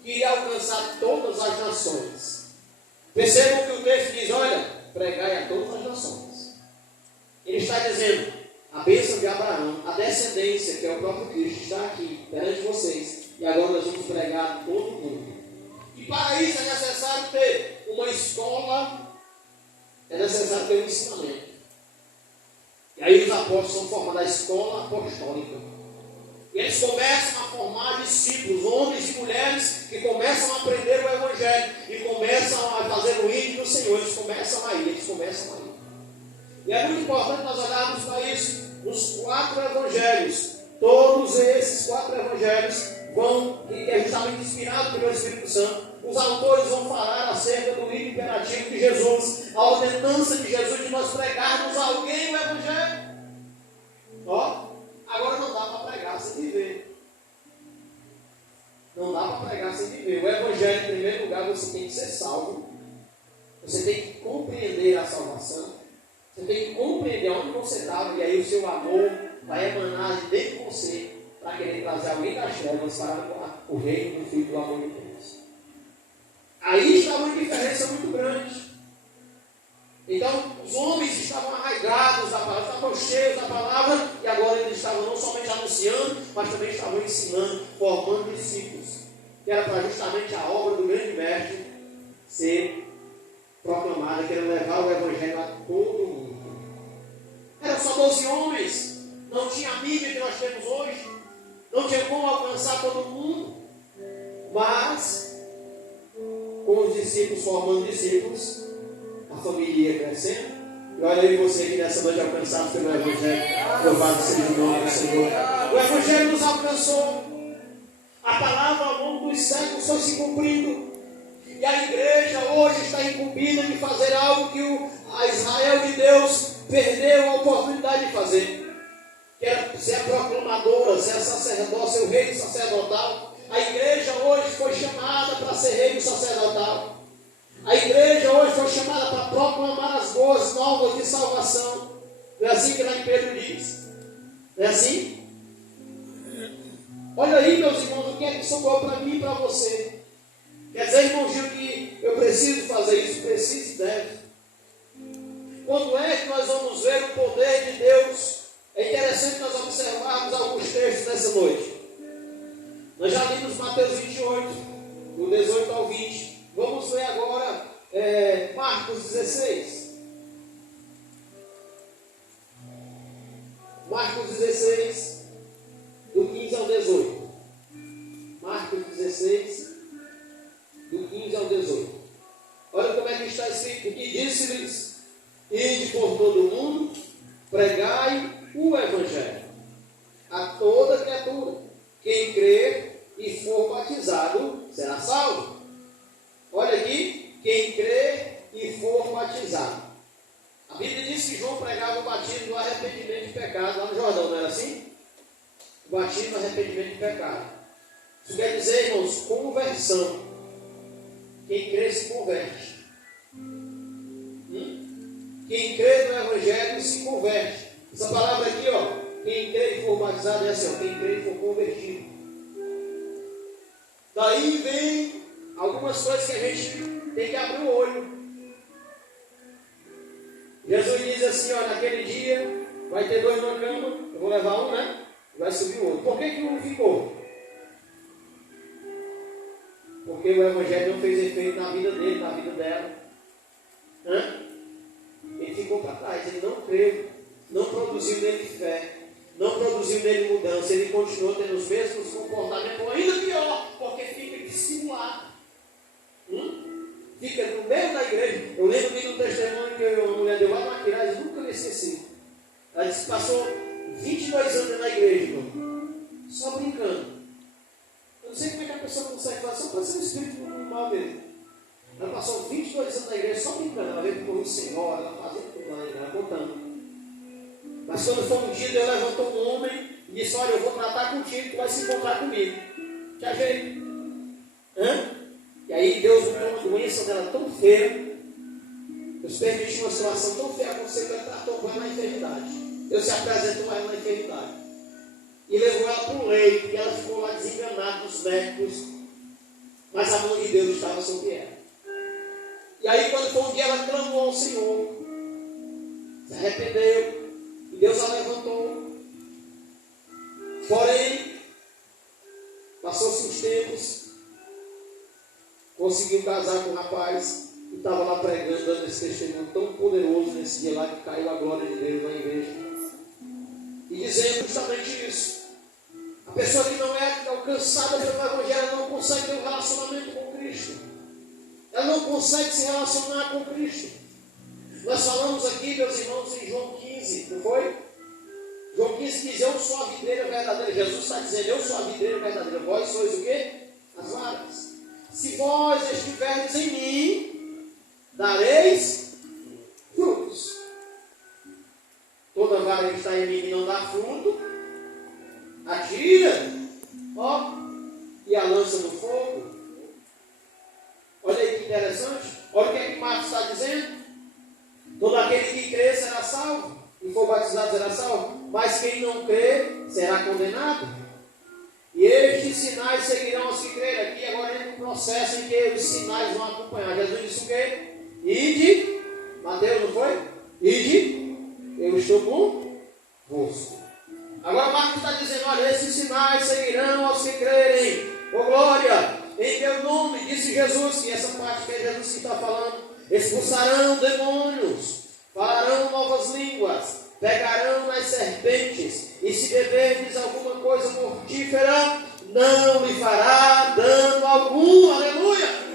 que iria alcançar todas as nações. Percebam que o texto diz: olha, pregai a todas as nações. Ele está dizendo, a bênção de Abraão, a descendência, que é o próprio Cristo, está aqui perante vocês. E agora nós vamos pregar a todo mundo. E para isso é necessário ter uma escola, é necessário ter um ensinamento. E aí os apóstolos são formados a escola apostólica. E eles começam a formar discípulos, homens e mulheres, que começam a aprender o Evangelho e começam a fazer o hino do Senhor. Eles começam a ir. E é muito importante nós olharmos para isso. Os 4 evangelhos, todos esses 4 evangelhos que é justamente inspirado pelo Espírito Santo. Os autores vão falar acerca do hino imperativo de Jesus, a ordenança de Jesus de nós pregarmos a alguém o Evangelho. Agora não dá para pregar sem viver. Não dá para pregar sem viver. O Evangelho, em primeiro lugar, você tem que ser salvo. Você tem que compreender a salvação. Você tem que compreender onde você estava, e aí o seu amor vai emanar de dentro de você, para querer trazer alguém das trevas para o reino do Filho do amor de Deus. Aí está uma diferença muito grande. Então, os homens estavam arraigados da palavra, estavam cheios da palavra, e agora eles estavam não somente anunciando, mas também estavam ensinando, formando discípulos, que era para justamente a obra do grande mestre ser proclamada, que era levar o Evangelho a todo mundo. Eram só 12 homens, não tinha a mídia que nós temos hoje. Não tinha como alcançar todo mundo, mas com os discípulos formando discípulos, a família ia crescendo. E olha aí você aqui nessa noite alcançado pelo Evangelho. Louvado seja o nome do Senhor. O Evangelho nos alcançou. A palavra ao longo dos séculos foi se cumprindo. E a igreja hoje está incumbida de fazer algo que a Israel de Deus perdeu a oportunidade de fazer, que era ser a proclamadora, ser a sacerdócia, o reino sacerdotal. A igreja hoje foi chamada para ser reino sacerdotal. A igreja hoje foi chamada para proclamar as boas novas de salvação. Não é assim que lá em Pedro diz? Não é assim? Olha aí, meus irmãos, o que é que sobrou para mim e para você? Quer dizer, irmão Gil, que eu preciso fazer isso? Preciso e deve. Quando é que nós vamos ver o poder de Deus? É interessante nós observarmos alguns textos nessa noite. Nós já limos Mateus 28, do 18 ao 20. Vamos ver agora Marcos 16. Marcos 16, do 15 ao 18. Marcos 16, do 15 ao 18. Olha como é que está escrito. E disse-lhes: ide por todo o mundo, pregai o Evangelho a toda criatura. Quem crer e for batizado será salvo. Olha aqui, quem crer e for batizado. A Bíblia diz que João pregava o batismo do arrependimento de pecado lá no Jordão, não era assim? O batismo do arrependimento de pecado. Isso quer dizer, irmãos, conversão. Quem crê se converte. Quem crê no Evangelho se converte. Essa palavra aqui, ó, quem crê e for batizado é assim, ó, quem crê e for convertido. Daí vem algumas coisas que a gente tem que abrir o olho. Jesus diz assim, ó, naquele dia vai ter dois numa cama, eu vou levar um, né? Vai subir o outro. Por que um ficou? Porque o Evangelho não fez efeito na vida dele, na vida dela. Ele ficou para trás, ele não creu, não produziu nele fé, não produziu nele mudança, ele continuou tendo os mesmos comportamentos, ou ainda pior, porque fica dissimulado. Fica no meio da igreja. Eu lembro de um testemunho que uma mulher deu lá no Aquiraz, nunca me esqueci. Ela disse que passou 22 anos na igreja, irmão, só brincando. Eu não sei como é que a pessoa consegue fazer, só pode ser um espírito mal mesmo. Ela passou 22 anos na igreja só brincando. Ela veio com o Senhor, ela fazia tudo lá, ela contando. Mas quando foi um dia, Deus levantou um homem e disse: olha, eu vou tratar contigo, tu vai se encontrar comigo. Que ajeito. E aí Deus me deu uma doença dela tão feia. Deus permitiu uma situação tão feia acontecer que ela tratou com ela na enfermidade. Deus se apresentou a ela na enfermidade. E levou ela para um leito, e ela ficou lá desenganada dos médicos. Mas a mão de Deus estava sobre ela. E aí quando foi um dia, ela clamou ao Senhor. Se arrependeu. E Deus a levantou. Porém, passou-se uns tempos. Conseguiu casar com um rapaz e estava lá pregando, dando esse testemunho tão poderoso nesse dia lá que caiu a glória de Deus na igreja. E dizendo justamente isso. A pessoa que não é alcançada pelo Evangelho não consegue ter um relacionamento com Cristo. Ela não consegue se relacionar com Cristo. Nós falamos aqui, meus irmãos, em João 15, não foi? João 15 diz: eu sou a videira verdadeira. Jesus está dizendo: eu sou a videira verdadeira. Vós sois o quê? As varas. Se vós estiverdes em mim, dareis frutos. Toda vara que está em mim e não dá fruto, atira, ó, e a lança no fogo. Olha aí que interessante. Olha o que é que Marcos está dizendo. Todo aquele que crê será salvo, e for batizado será salvo, mas quem não crê será condenado. E estes sinais seguirão os que crerem. Aqui agora entra um processo em que os sinais vão acompanhar. Jesus disse o quê? Ide, Mateus não foi? Ide, eu estou convosco. Agora Marcos está dizendo: olha, esses sinais seguirão aos que crerem. Ô glória, em meu nome, disse Jesus, que essa parte que é Jesus que está falando, expulsarão demônios, falarão novas línguas, pegarão nas serpentes, e se beberdes alguma coisa mortífera, não lhe fará dano algum. Aleluia!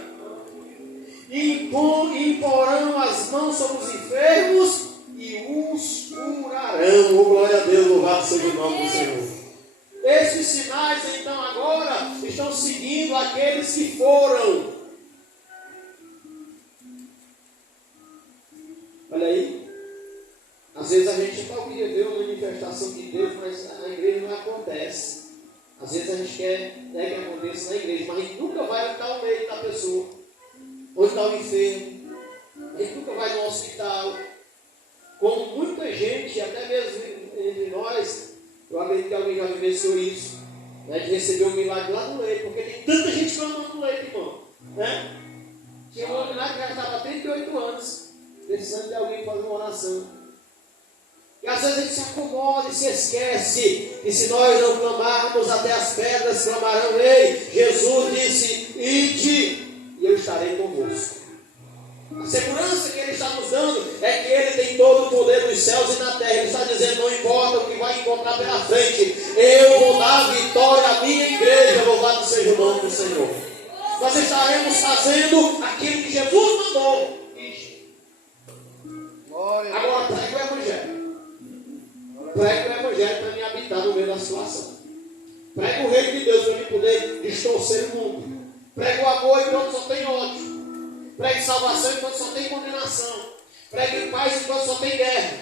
E imporão as mãos sobre os enfermos e os curarão. Oh, glória a Deus, louvado seja o nome do Senhor. Esses sinais, então, agora estão seguindo aqueles que foram. Olha aí. Às vezes a gente só queria ver uma manifestação de Deus, mas na igreja não acontece. Às vezes a gente quer, né, que aconteça na igreja, mas a gente nunca vai estar no meio da pessoa. Onde está o enfermo. A gente nunca vai no hospital. Como muita gente, até mesmo entre nós, eu acredito que alguém já vivenciou isso, né, de receber um milagre lá no leito, porque tem tanta gente clamando no leito, irmão. Né? Tinha um homem lá que já estava há 38 anos, precisando de alguém fazer uma oração. E às vezes a gente se acomoda e se esquece que se nós não clamarmos, até as pedras clamarão. Ei, Jesus disse, ide e eu estarei convosco. A segurança que Ele está nos dando é que Ele tem todo o poder dos céus e na terra. Ele está dizendo, não importa o que vai encontrar pela frente, eu vou dar vitória à minha igreja, louvado seja o nome do Senhor. Nós estaremos fazendo aquilo que Jesus mandou. Agora pregue o Evangelho. Pregue o Evangelho para me habitar no meio da situação. Pregue o reino de Deus para me poder distorcer o mundo. Pregue o amor enquanto só tem ódio. Pregue salvação enquanto só tem condenação. Pregue paz enquanto só tem guerra.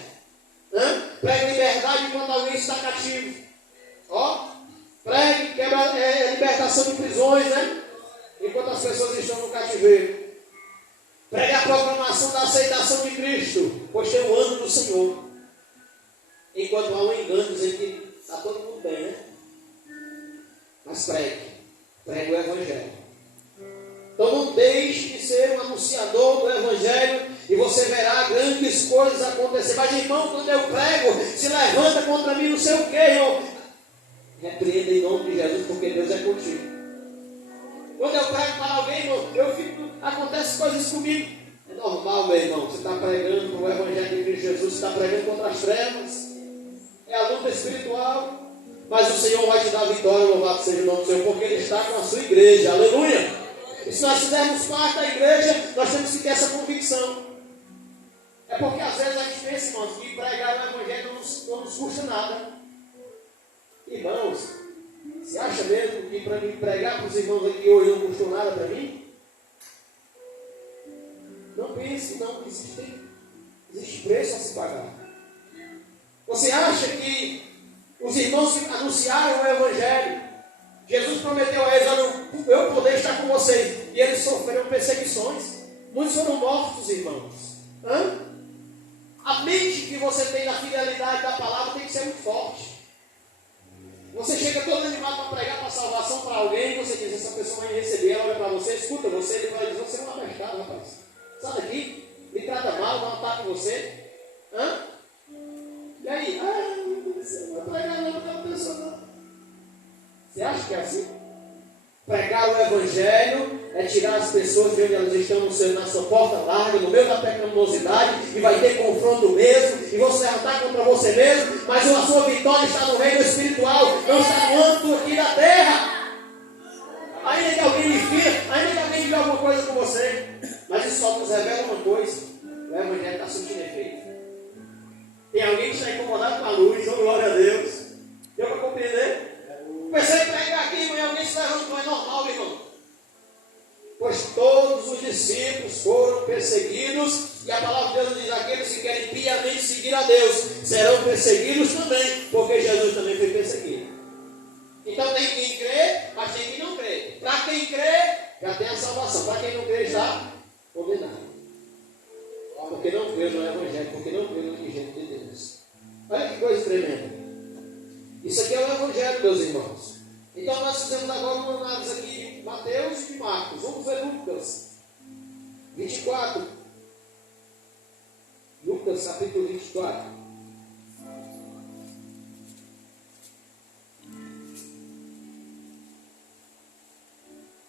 Pregue liberdade enquanto alguém está cativo. Pregue libertação de prisões, né? Enquanto as pessoas estão no cativeiro. Pregue a proclamação da aceitação de Cristo, pois tem o ano do Senhor. Enquanto há um engano dizendo que está todo mundo bem, né? Mas pregue o Evangelho. Então não deixe de ser um anunciador do Evangelho e você verá grandes coisas acontecer. Mas irmão, quando eu prego, se levanta contra mim, não sei o que, irmão. Repreenda em nome de Jesus, porque Deus é contigo. Quando eu prego para alguém, irmão, acontece coisas comigo. É normal, meu irmão. Você está pregando o Evangelho de Cristo Jesus, você está pregando contra as trevas. É a luta espiritual. Mas o Senhor vai te dar vitória, louvado seja o nome do Senhor, porque Ele está com a sua igreja. Aleluia! E se nós fizermos parte da igreja, nós temos que ter essa convicção. É porque às vezes a gente pensa, irmãos, que pregar o Evangelho não nos custa nada. Irmãos, você acha mesmo que para mim pregar para os irmãos aqui hoje não custou nada para mim? Não pense, não, existe preço a se pagar. Você acha que os irmãos que anunciaram o Evangelho, Jesus prometeu a eles, olha, o meu poder está com vocês, e eles sofreram perseguições, muitos foram mortos, irmãos. A mente que você tem da fidelidade da palavra tem que ser muito forte. Você chega todo animado para pregar para salvação para alguém, e você diz, essa pessoa vai receber, ela olha para você, escuta você, ele vai dizer, você é um abestado, rapaz. Sai daqui, me trata mal, dá um ataque em você. E aí? Você não vai pregar não para aquela pessoa não. Você acha que é assim? Pregar o Evangelho é tirar as pessoas de onde elas estão na sua porta larga, no meio da pecaminosidade, e vai ter confronto mesmo, e vão se levantar contra você mesmo, mas a sua vitória está no reino espiritual, não está no âmbito aqui da terra. Ainda que alguém lhe fira, ainda que alguém diga alguma coisa com você, mas isso só nos revela uma coisa: o Evangelho está surtindo efeito. Tem alguém que está incomodado com a luz, oh glória a Deus. Deu para compreender? Comecei a pregar aqui, mas alguém se levantou, é normal, irmão. Pois todos os discípulos foram perseguidos, e a palavra de Deus diz: aqueles que querem piamente seguir a Deus serão perseguidos também, porque Jesus também foi perseguido. Então tem quem crê, mas tem quem não crê. Para quem crê, já tem a salvação. Para quem não crê, está condenado. Porque não crê no Evangelho, porque não crê no Filho de Deus. Olha que coisa tremenda. Isso aqui é o Evangelho, meus irmãos. Então nós fizemos agora uma análise aqui de Mateus e de Marcos. Vamos ver Lucas 24. Lucas capítulo 24.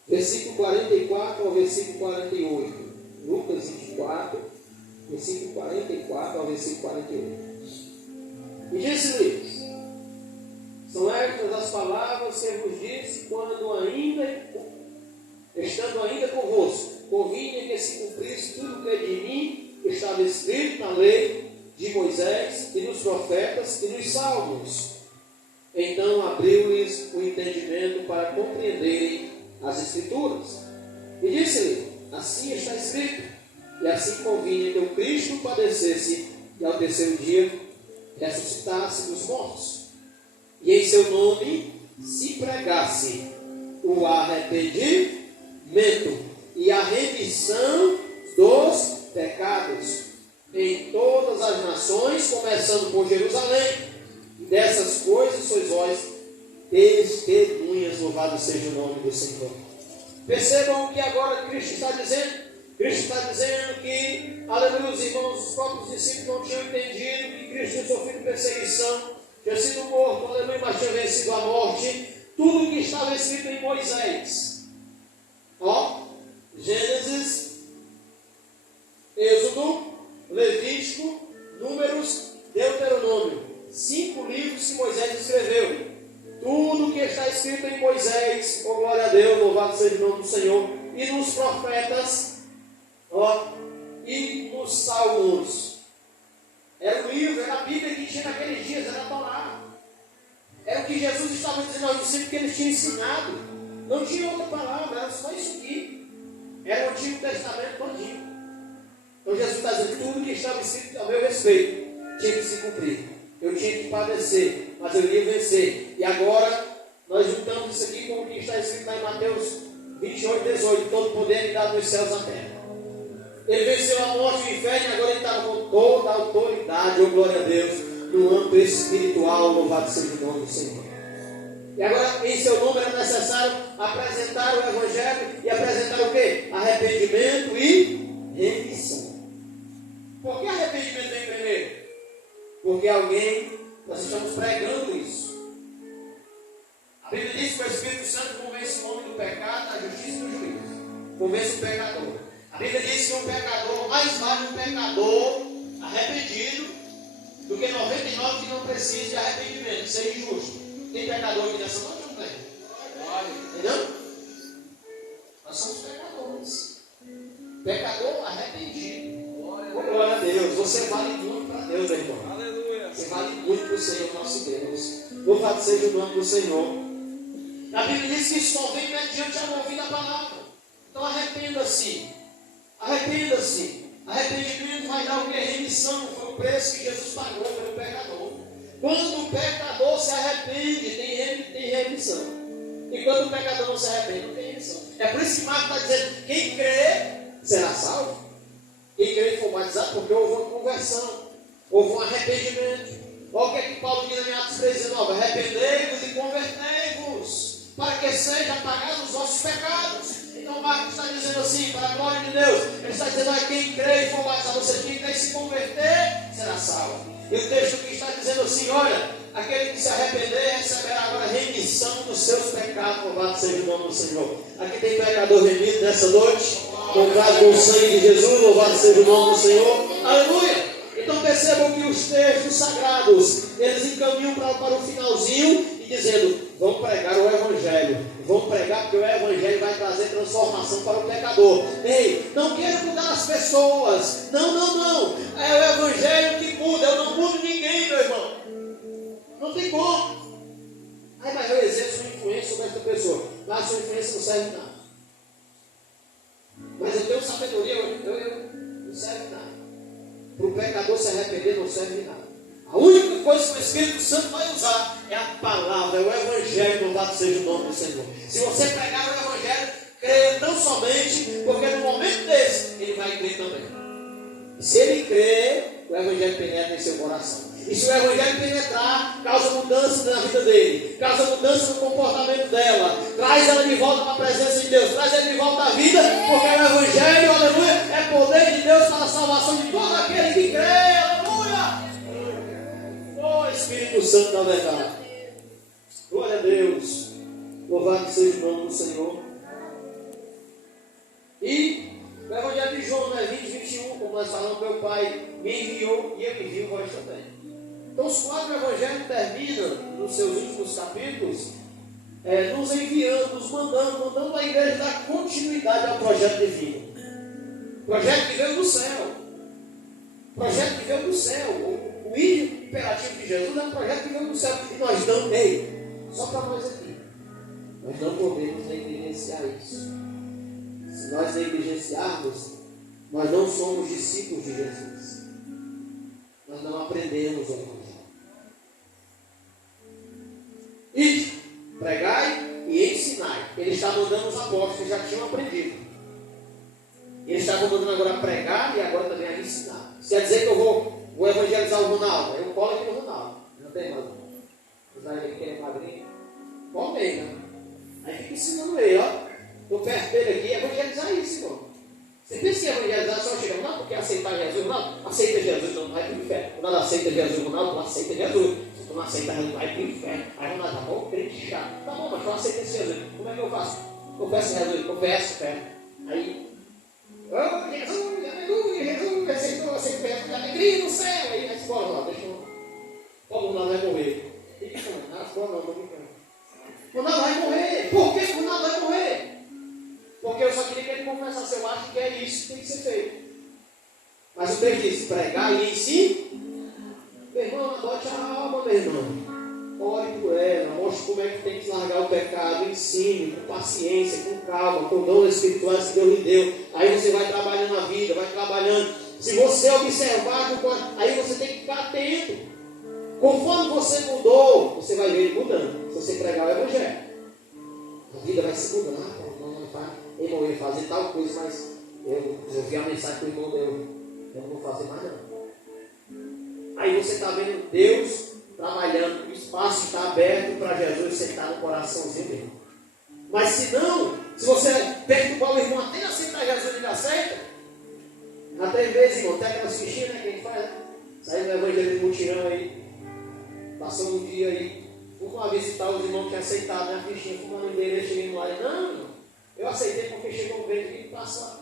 Versículo 44 ao versículo 48. Lucas 24, versículo 44 ao versículo 48. E disse-lhes: são estas as palavras que vos disse estando ainda convosco, convinha que se cumprisse tudo o que de mim estava escrito na lei de Moisés e nos profetas e nos salmos. Então abriu-lhes o entendimento para compreenderem as Escrituras. E disse-lhe: assim está escrito, e assim convinha que o Cristo padecesse e ao terceiro dia ressuscitasse dos mortos, e em seu nome se pregasse o arrependimento e a remissão dos pecados em todas as nações, começando por Jerusalém. Dessas coisas sois vós testemunhas, louvado seja o nome do Senhor. Percebam o que agora Cristo está dizendo. Cristo está dizendo que, aleluia, os irmãos, os próprios discípulos não tinham entendido que Cristo tinha sofrido perseguição, tinha sido morto, aleluia, mas tinha vencido a morte. Tudo que estava escrito em Moisés. Ó, Gênesis, Êxodo, Levítico, Números, Deuteronômio. 5 livros que Moisés escreveu. Tudo que está escrito em Moisés, oh glória a Deus, louvado seja o nome do Senhor, e nos profetas, ó, e nos salmos. Era o livro, era a Bíblia que tinha naqueles dias, era a Torá. Era o que Jesus estava dizendo aos discípulos que ele tinha ensinado. Não tinha outra palavra, era só isso aqui. Era o Antigo Testamento todinho. Então Jesus está dizendo, tudo que estava escrito a meu respeito tinha que se cumprir. Eu tinha que padecer, mas eu iria vencer. E agora, nós juntamos isso aqui com o que está escrito lá em Mateus 28, 18. Todo poder é dado nos céus e na terra. Ele venceu a morte e o inferno, e agora ele está com toda a autoridade, oh glória a Deus, no âmbito espiritual, louvado seja o nome do Senhor. E agora, em seu nome, era necessário apresentar o Evangelho, e apresentar o quê? Arrependimento e remissão. Por que arrependimento vem primeiro? Porque nós estamos pregando isso. A Bíblia diz que o Espírito Santo convence o homem do pecado, da justiça e do juízo. Convence o pecador. A Bíblia diz que um pecador, mais vale um pecador arrependido do que 99 que não precisam de arrependimento, seja injusto. Tem pecador aqui nessa noite ou não tem? Entendeu? Nós somos pecadores. Pecador arrependido. Glória a Deus. Você vale muito para Deus, meu irmão. Aleluia. Você vale muito para o Senhor, nosso Deus. Louvado seja o nome do Senhor. A Bíblia diz que isso só vem mediante a ouvir a palavra. Então arrependa-se. Arrependa-se. Arrependimento vai dar o que? Remissão. Foi o preço que Jesus pagou pelo pecador. Quando o pecador se arrepende, tem remissão. E quando o pecador não se arrepende, não tem remissão. É por isso que Marcos está dizendo: quem crê será salvo. Quem crê e for batizado, porque houve uma conversão, houve um arrependimento. Olha o que é que Paulo diz em Atos 3,19: arrependei-vos e convertei-vos, para que sejam apagados os vossos pecados. Então Marcos está dizendo assim, para a glória de Deus, ele está dizendo: quem crê e for batizado, você quem crê e se converter, será salvo. E o texto que está dizendo assim: olha, aquele que se arrepender receberá agora remissão dos seus pecados. Louvado seja o nome do Senhor. Aqui tem pecador remido nessa noite, comprado com o sangue de Jesus. Louvado seja o nome do Senhor. Aleluia. Então percebam que os textos sagrados, eles encaminham para o finalzinho e dizendo: vamos pregar o Evangelho. Vamos pregar porque o Evangelho vai trazer transformação para o pecador. Ei, não quero mudar as pessoas. Não. É o Evangelho que muda. Eu não mudo ninguém, meu irmão. Não tem como. Mas eu exerço uma influência sobre essa pessoa. Mas a sua influência não serve nada. Mas eu tenho sabedoria, eu não serve nada. Para o pecador se arrepender não serve nada. A única coisa que o Espírito Santo vai usar é a palavra, é o Evangelho. Louvado seja o nome do Senhor. Se você pregar o Evangelho, creia tão somente, porque no momento desse, ele vai crer também. Se ele crer, o Evangelho penetra em seu coração. E se o Evangelho penetrar, causa mudança na vida dele, causa mudança no comportamento dela, traz ela de volta para a presença de Deus, traz ela de volta à vida, porque o Evangelho, aleluia, é poder de Deus para a salvação de todo aquele que crê, aleluia. Oh Espírito Santo da verdade, glória a Deus, louvado seja o nome do Senhor. E o Evangelho de João, 20, 21, como nós falamos, meu Pai me enviou e eu envio vós também. Então os 4 evangelhos terminam, nos seus últimos capítulos, nos enviando, nos mandando a igreja dar continuidade ao projeto divino. Projeto que veio do céu. Projeto que veio do céu. O imperativo de Jesus é um projeto que veio do céu. E nós não, só para nós aqui, nós não podemos negligenciar isso. Se nós negligenciarmos, nós não somos discípulos de Jesus. Nós não aprendemos o Evangelho. E pregai e ensinai. Ele está mandando os apóstolos que já tinham aprendido. Ele está mandando agora a pregar e agora também a ensinar. Isso quer dizer que eu vou evangelizar o Ronaldo. Eu colo aqui no Ronaldo. Não tem mais. Usar ele que é magrinho. Pode bem, né? Aí fica ensinando ele, ó. Estou perto dele aqui, evangelizar isso, irmão. Você pensa que evangelizar só chega, não, porque aceitar Jesus, não, aceita Jesus, não vai para o inferno. Quando aceita Jesus, não aceita Jesus. Se tu não aceita Jesus, vai para o inferno. Aí não, tá bom, crente chato. Tá bom, mas eu aceito esse Jesus. Como é que eu faço? Confesso Jesus, confesso, fé. Aí, oh, Jesus, aleluia, Jesus, aceitou Jesus, alegria no céu. Aí, mas bora lá, deixa eu. Como nós vai morrer? Ele fala, não, não, tô brincando. Ronaldo vai morrer. Por que Ronaldo vai morrer? Porque eu só queria que ele confessasse. Eu acho que é isso que tem que ser feito. Mas o texto diz: pregar e ensinar. Meu irmão, adote a alma, meu irmão. Ore por ela. Mostre como é que tem que largar o pecado. Ensine com paciência, com calma, com dons espirituais que Deus lhe deu. Aí você vai trabalhando a vida, vai trabalhando. Se você observar, aí você tem que ficar atento. Conforme você mudou, você vai ver ele mudando. Se você pregar o Evangelho, a vida vai se mudando. Irmão, eu ia fazer tal coisa, mas eu vi a mensagem que o irmão deu. Eu não vou fazer mais não. Aí você está vendo Deus trabalhando, o espaço está aberto para Jesus sentar no coraçãozinho dele. Mas se não, se você perturbar o irmão até aceitar Jesus e ele aceita, até às vezes, irmão, tem aquelas fichinhas, né, que a gente faz, né? Saiu no Evangelho de Mutirão aí, passou um dia aí, fomos lá visitar os irmãos que aceitaram, né, a fichinha, fomos no endereço, cheguei lá e não, eu aceitei porque chegou um vento que passa,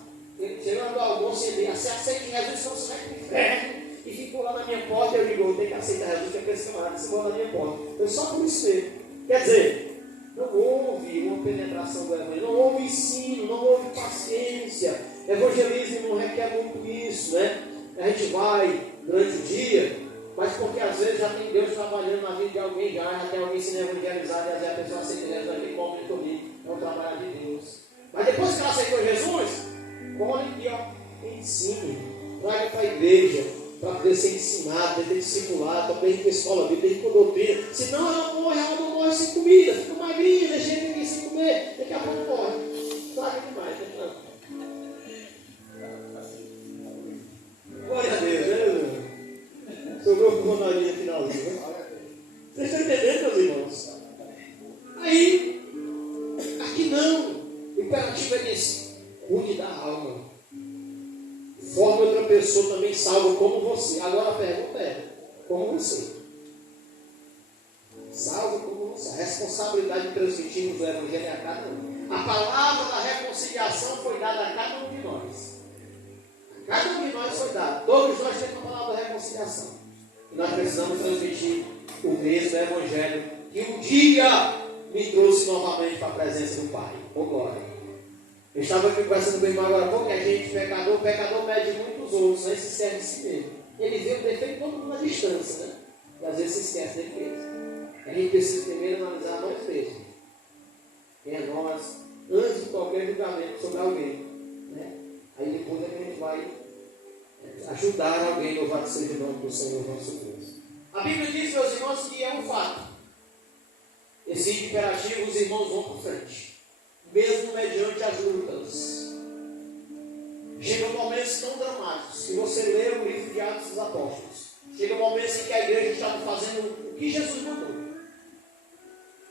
chegando do almoço e ele disse, aceite Jesus, senão você vai para o inferno. E ficou lá na minha porta, eu digo, eu tenho que aceitar Jesus, porque esse camarada se na minha porta. Foi só por isso mesmo. Quer dizer, não houve uma penetração do Evangelho, não houve ensino, não houve paciência. Evangelismo não requer muito isso, né? A gente vai durante o dia, mas porque às vezes já tem Deus trabalhando na vida de alguém, já tem alguém sendo evangelizado, e às vezes a pessoa aceita Jesus, ali como ele ali, é o trabalho de Deus. Mas depois que ela aceitou Jesus, olha aqui, ó, ensine, traga para a igreja, para poder ser ensinado, para ter discipulado, para ir para a escola bíblica, com doutrina. Senão ela não morre sem comida, fica magrinha, deixa ninguém sem comer, daqui a pouco morre. Traga demais, né? Glória a Deus, né? Sobrou com o Ronaldinho finalzinho, né? Vocês estão entendendo, meus irmãos? Aí, aqui não. O imperativo é desse: cuide da alma. Forme outra pessoa também salva como você. Agora a pergunta é: como você? Salva como você. A responsabilidade de transmitirmos o Evangelho é a cada um. A palavra da reconciliação foi dada a cada um de nós. A cada um de nós foi dada. Todos nós temos a palavra da reconciliação. E nós precisamos transmitir o mesmo Evangelho que um dia me trouxe novamente para a presença do Pai. Oh, glória. Eu estava aqui conversando com o irmão agora, porque a gente, pecador mede muitos outros, né? Se esquece de si mesmo. Ele vê o defeito todo mundo na distância, né? E às vezes se esquece dele mesmo. A gente precisa primeiro analisar nós mesmos. Quem é nós, antes de qualquer julgamento sobre alguém, né? Aí depois a gente vai ajudar alguém, louvado seja o nome do Senhor nosso Deus. A Bíblia diz, meus irmãos, que é um fato. Esse imperativo, os irmãos vão para frente. Mesmo mediante as lutas. Chegam momentos tão dramáticos. Se você ler o livro de Atos dos Apóstolos, chegam momentos em que a igreja estava fazendo o que Jesus mandou.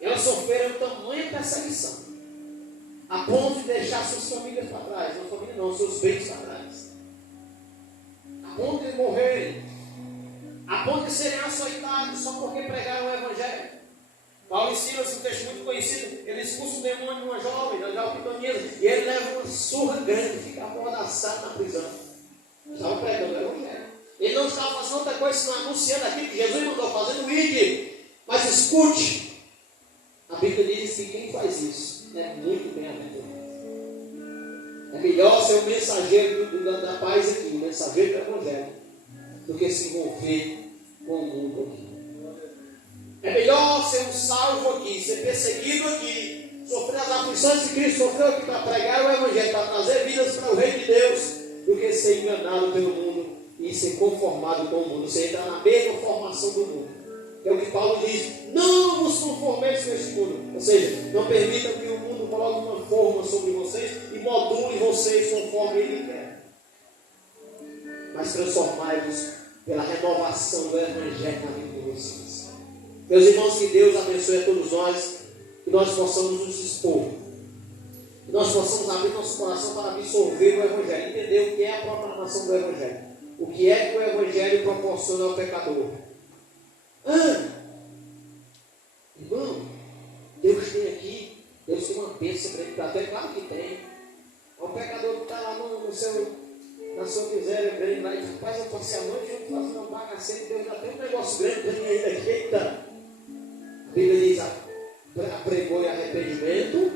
Elas sofreram tamanha perseguição, a ponto de deixar suas famílias para trás. Não família não, seus bens para trás. A ponto de morrerem. A ponto de serem açoitados só porque pregaram o Evangelho. Paulo e Silas, um texto muito conhecido, ele expulsa o demônio de uma jovem, da Jalpitonesa, e ele leva uma surra grande, fica amordaçado na prisão. Estava pregando o Evangelho. Ele não estava fazendo outra coisa senão anunciando aquilo que Jesus mandou fazer no ID. Mas escute, a Bíblia diz que quem faz isso é muito bem-aventurado. É melhor ser o mensageiro da paz aqui, o mensageiro do Evangelho, do que se envolver com o mundo aqui. É melhor ser um salvo aqui, ser perseguido aqui, sofrer as aflições que Cristo sofreu aqui para pregar o Evangelho, para trazer vidas para o reino de Deus, do que ser enganado pelo mundo e e ser conformado com o mundo. Você entra na mesma formação do mundo. É o que Paulo diz: não vos conformeis com este mundo. Ou seja, não permitam que o mundo coloque uma forma sobre vocês e module vocês conforme ele quer. Mas transformai-vos pela renovação do Evangelho na vida de vocês. Meus irmãos, que Deus abençoe a todos nós, que nós possamos nos expor, que nós possamos abrir nosso coração para absorver o Evangelho, entender o que é a proclamação do Evangelho, o que é que o Evangelho proporciona ao pecador. Irmão, Deus tem aqui, Deus tem uma bênção para ele trazer, claro que tem. O pecador que está lá na sua miséria, grande lá, e diz: rapaz, eu passei a noite junto fazendo uma bagaceira, Deus já tem um negócio grande para mim ainda aqui. Eita! A Bíblia diz: pregou em arrependimento,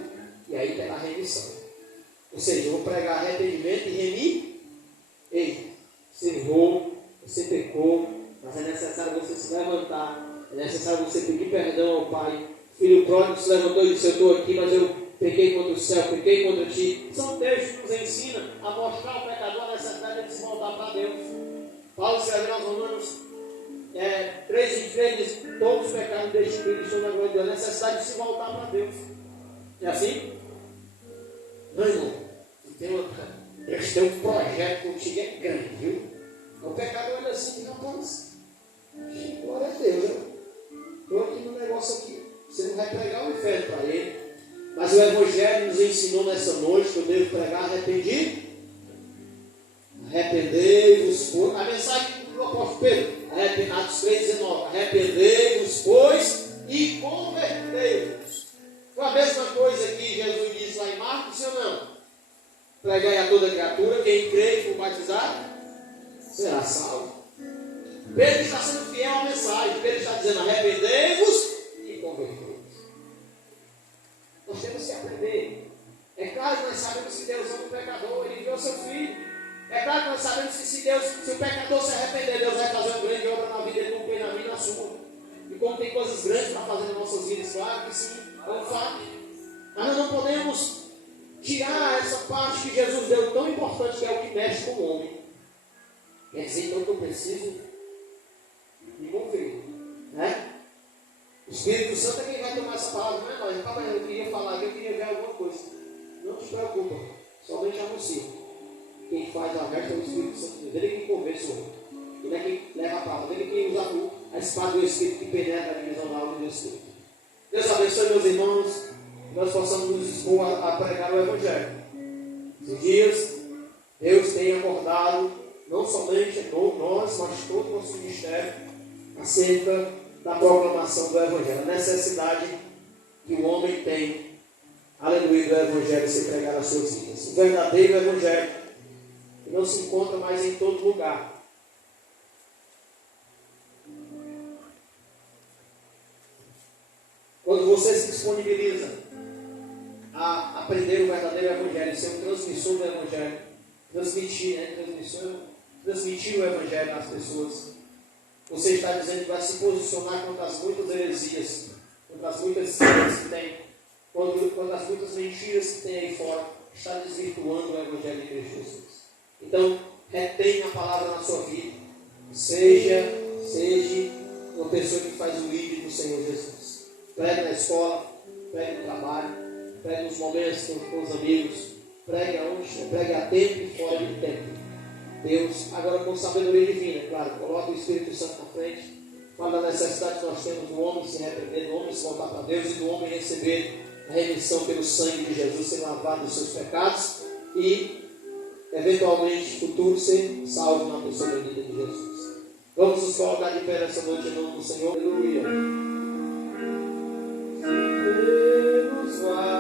e aí terá remissão. Ou seja, eu vou pregar arrependimento e remir. Ei, você errou, você pecou, mas é necessário você se levantar, é necessário você pedir perdão ao Pai. O filho pródigo se levantou e disse: eu estou aqui, mas eu pequei contra o céu, pequei contra ti. São textos que nos ensinam a mostrar ao pecador a necessidade de se voltar para Deus. Paulo escreveu aos Romanos 3:23 diz: todos os pecados destituídos estão na glória de Deus. A necessidade de se voltar para Deus. É assim? Não, irmão. Deus tem um projeto contigo, é grande, viu? O pecador olha assim: rapaz, glória a Deus, estou aqui no negócio aqui. Você não vai pregar o inferno para ele. Mas o Evangelho nos ensinou nessa noite que eu devo pregar arrependido. Arrependei-vos, pois. A mensagem do apóstolo Pedro, Atos 3,19: arrependei-vos, pois, e convertei-vos. Foi a mesma coisa que Jesus disse lá em Marcos, sim ou não? Pregai a toda criatura, quem crê e for batizado será salvo. Pedro está sendo fiel à mensagem. Pedro está dizendo: arrependei-vos e convertei-vos. Nós temos que aprender. É claro que nós sabemos que Deus ama o pecador, Ele enviou seu Filho. É claro que nós sabemos que se o pecador se arrepender, Deus vai fazer uma grande obra na vida dele, como tem na minha e na sua. E como tem coisas grandes para fazer nas nossas vidas, claro que sim, é um fato. Mas nós não podemos tirar essa parte que Jesus deu tão importante, que é o que mexe com o homem. Quer dizer, então, que eu preciso me mover, né? O Espírito Santo é quem vai tomar essa palavra, não é nós. Eu queria falar aqui, eu queria ver alguma coisa. Não te preocupa, somente anuncia. Quem faz a merda é o Espírito Santo. Ele é quem convence o outro. Ele é quem leva a palavra. Ele é quem usa a espada do Espírito que penetra a divisão da alma e do Espírito. Deus abençoe, meus irmãos, que nós possamos nos expor a pregar o Evangelho. Esses dias, Deus tem acordado, não somente nós, mas todo o nosso ministério, acerca da proclamação do Evangelho. A necessidade que o homem tem, aleluia, do Evangelho ser pregado às suas vidas. O verdadeiro Evangelho, que não se encontra mais em todo lugar. Quando você se disponibiliza a aprender o verdadeiro Evangelho, ser um transmissor do Evangelho, transmitir o Evangelho às pessoas, você está dizendo que vai se posicionar contra as muitas heresias, contra as muitas seitas que tem, contra as muitas mentiras que tem aí fora, está desvirtuando o Evangelho de Cristo Jesus. Então, retenha a palavra na sua vida. Seja uma pessoa que faz o líder do Senhor Jesus. Pregue na escola, pregue no trabalho, pregue nos momentos com os amigos, pregue aonde, pregue a tempo e fora de tempo. Deus, agora com sabedoria divina, claro, coloque o Espírito Santo na frente, fala da necessidade que nós temos do homem se arrepender, do homem se voltar para Deus e do homem receber a remissão pelo sangue de Jesus, ser lavado dos seus pecados e, eventualmente, futuro, ser salvo na pessoa bendita de Jesus. Vamos nos colocar de pé nessa noite em nome do Senhor. Aleluia. Deus vai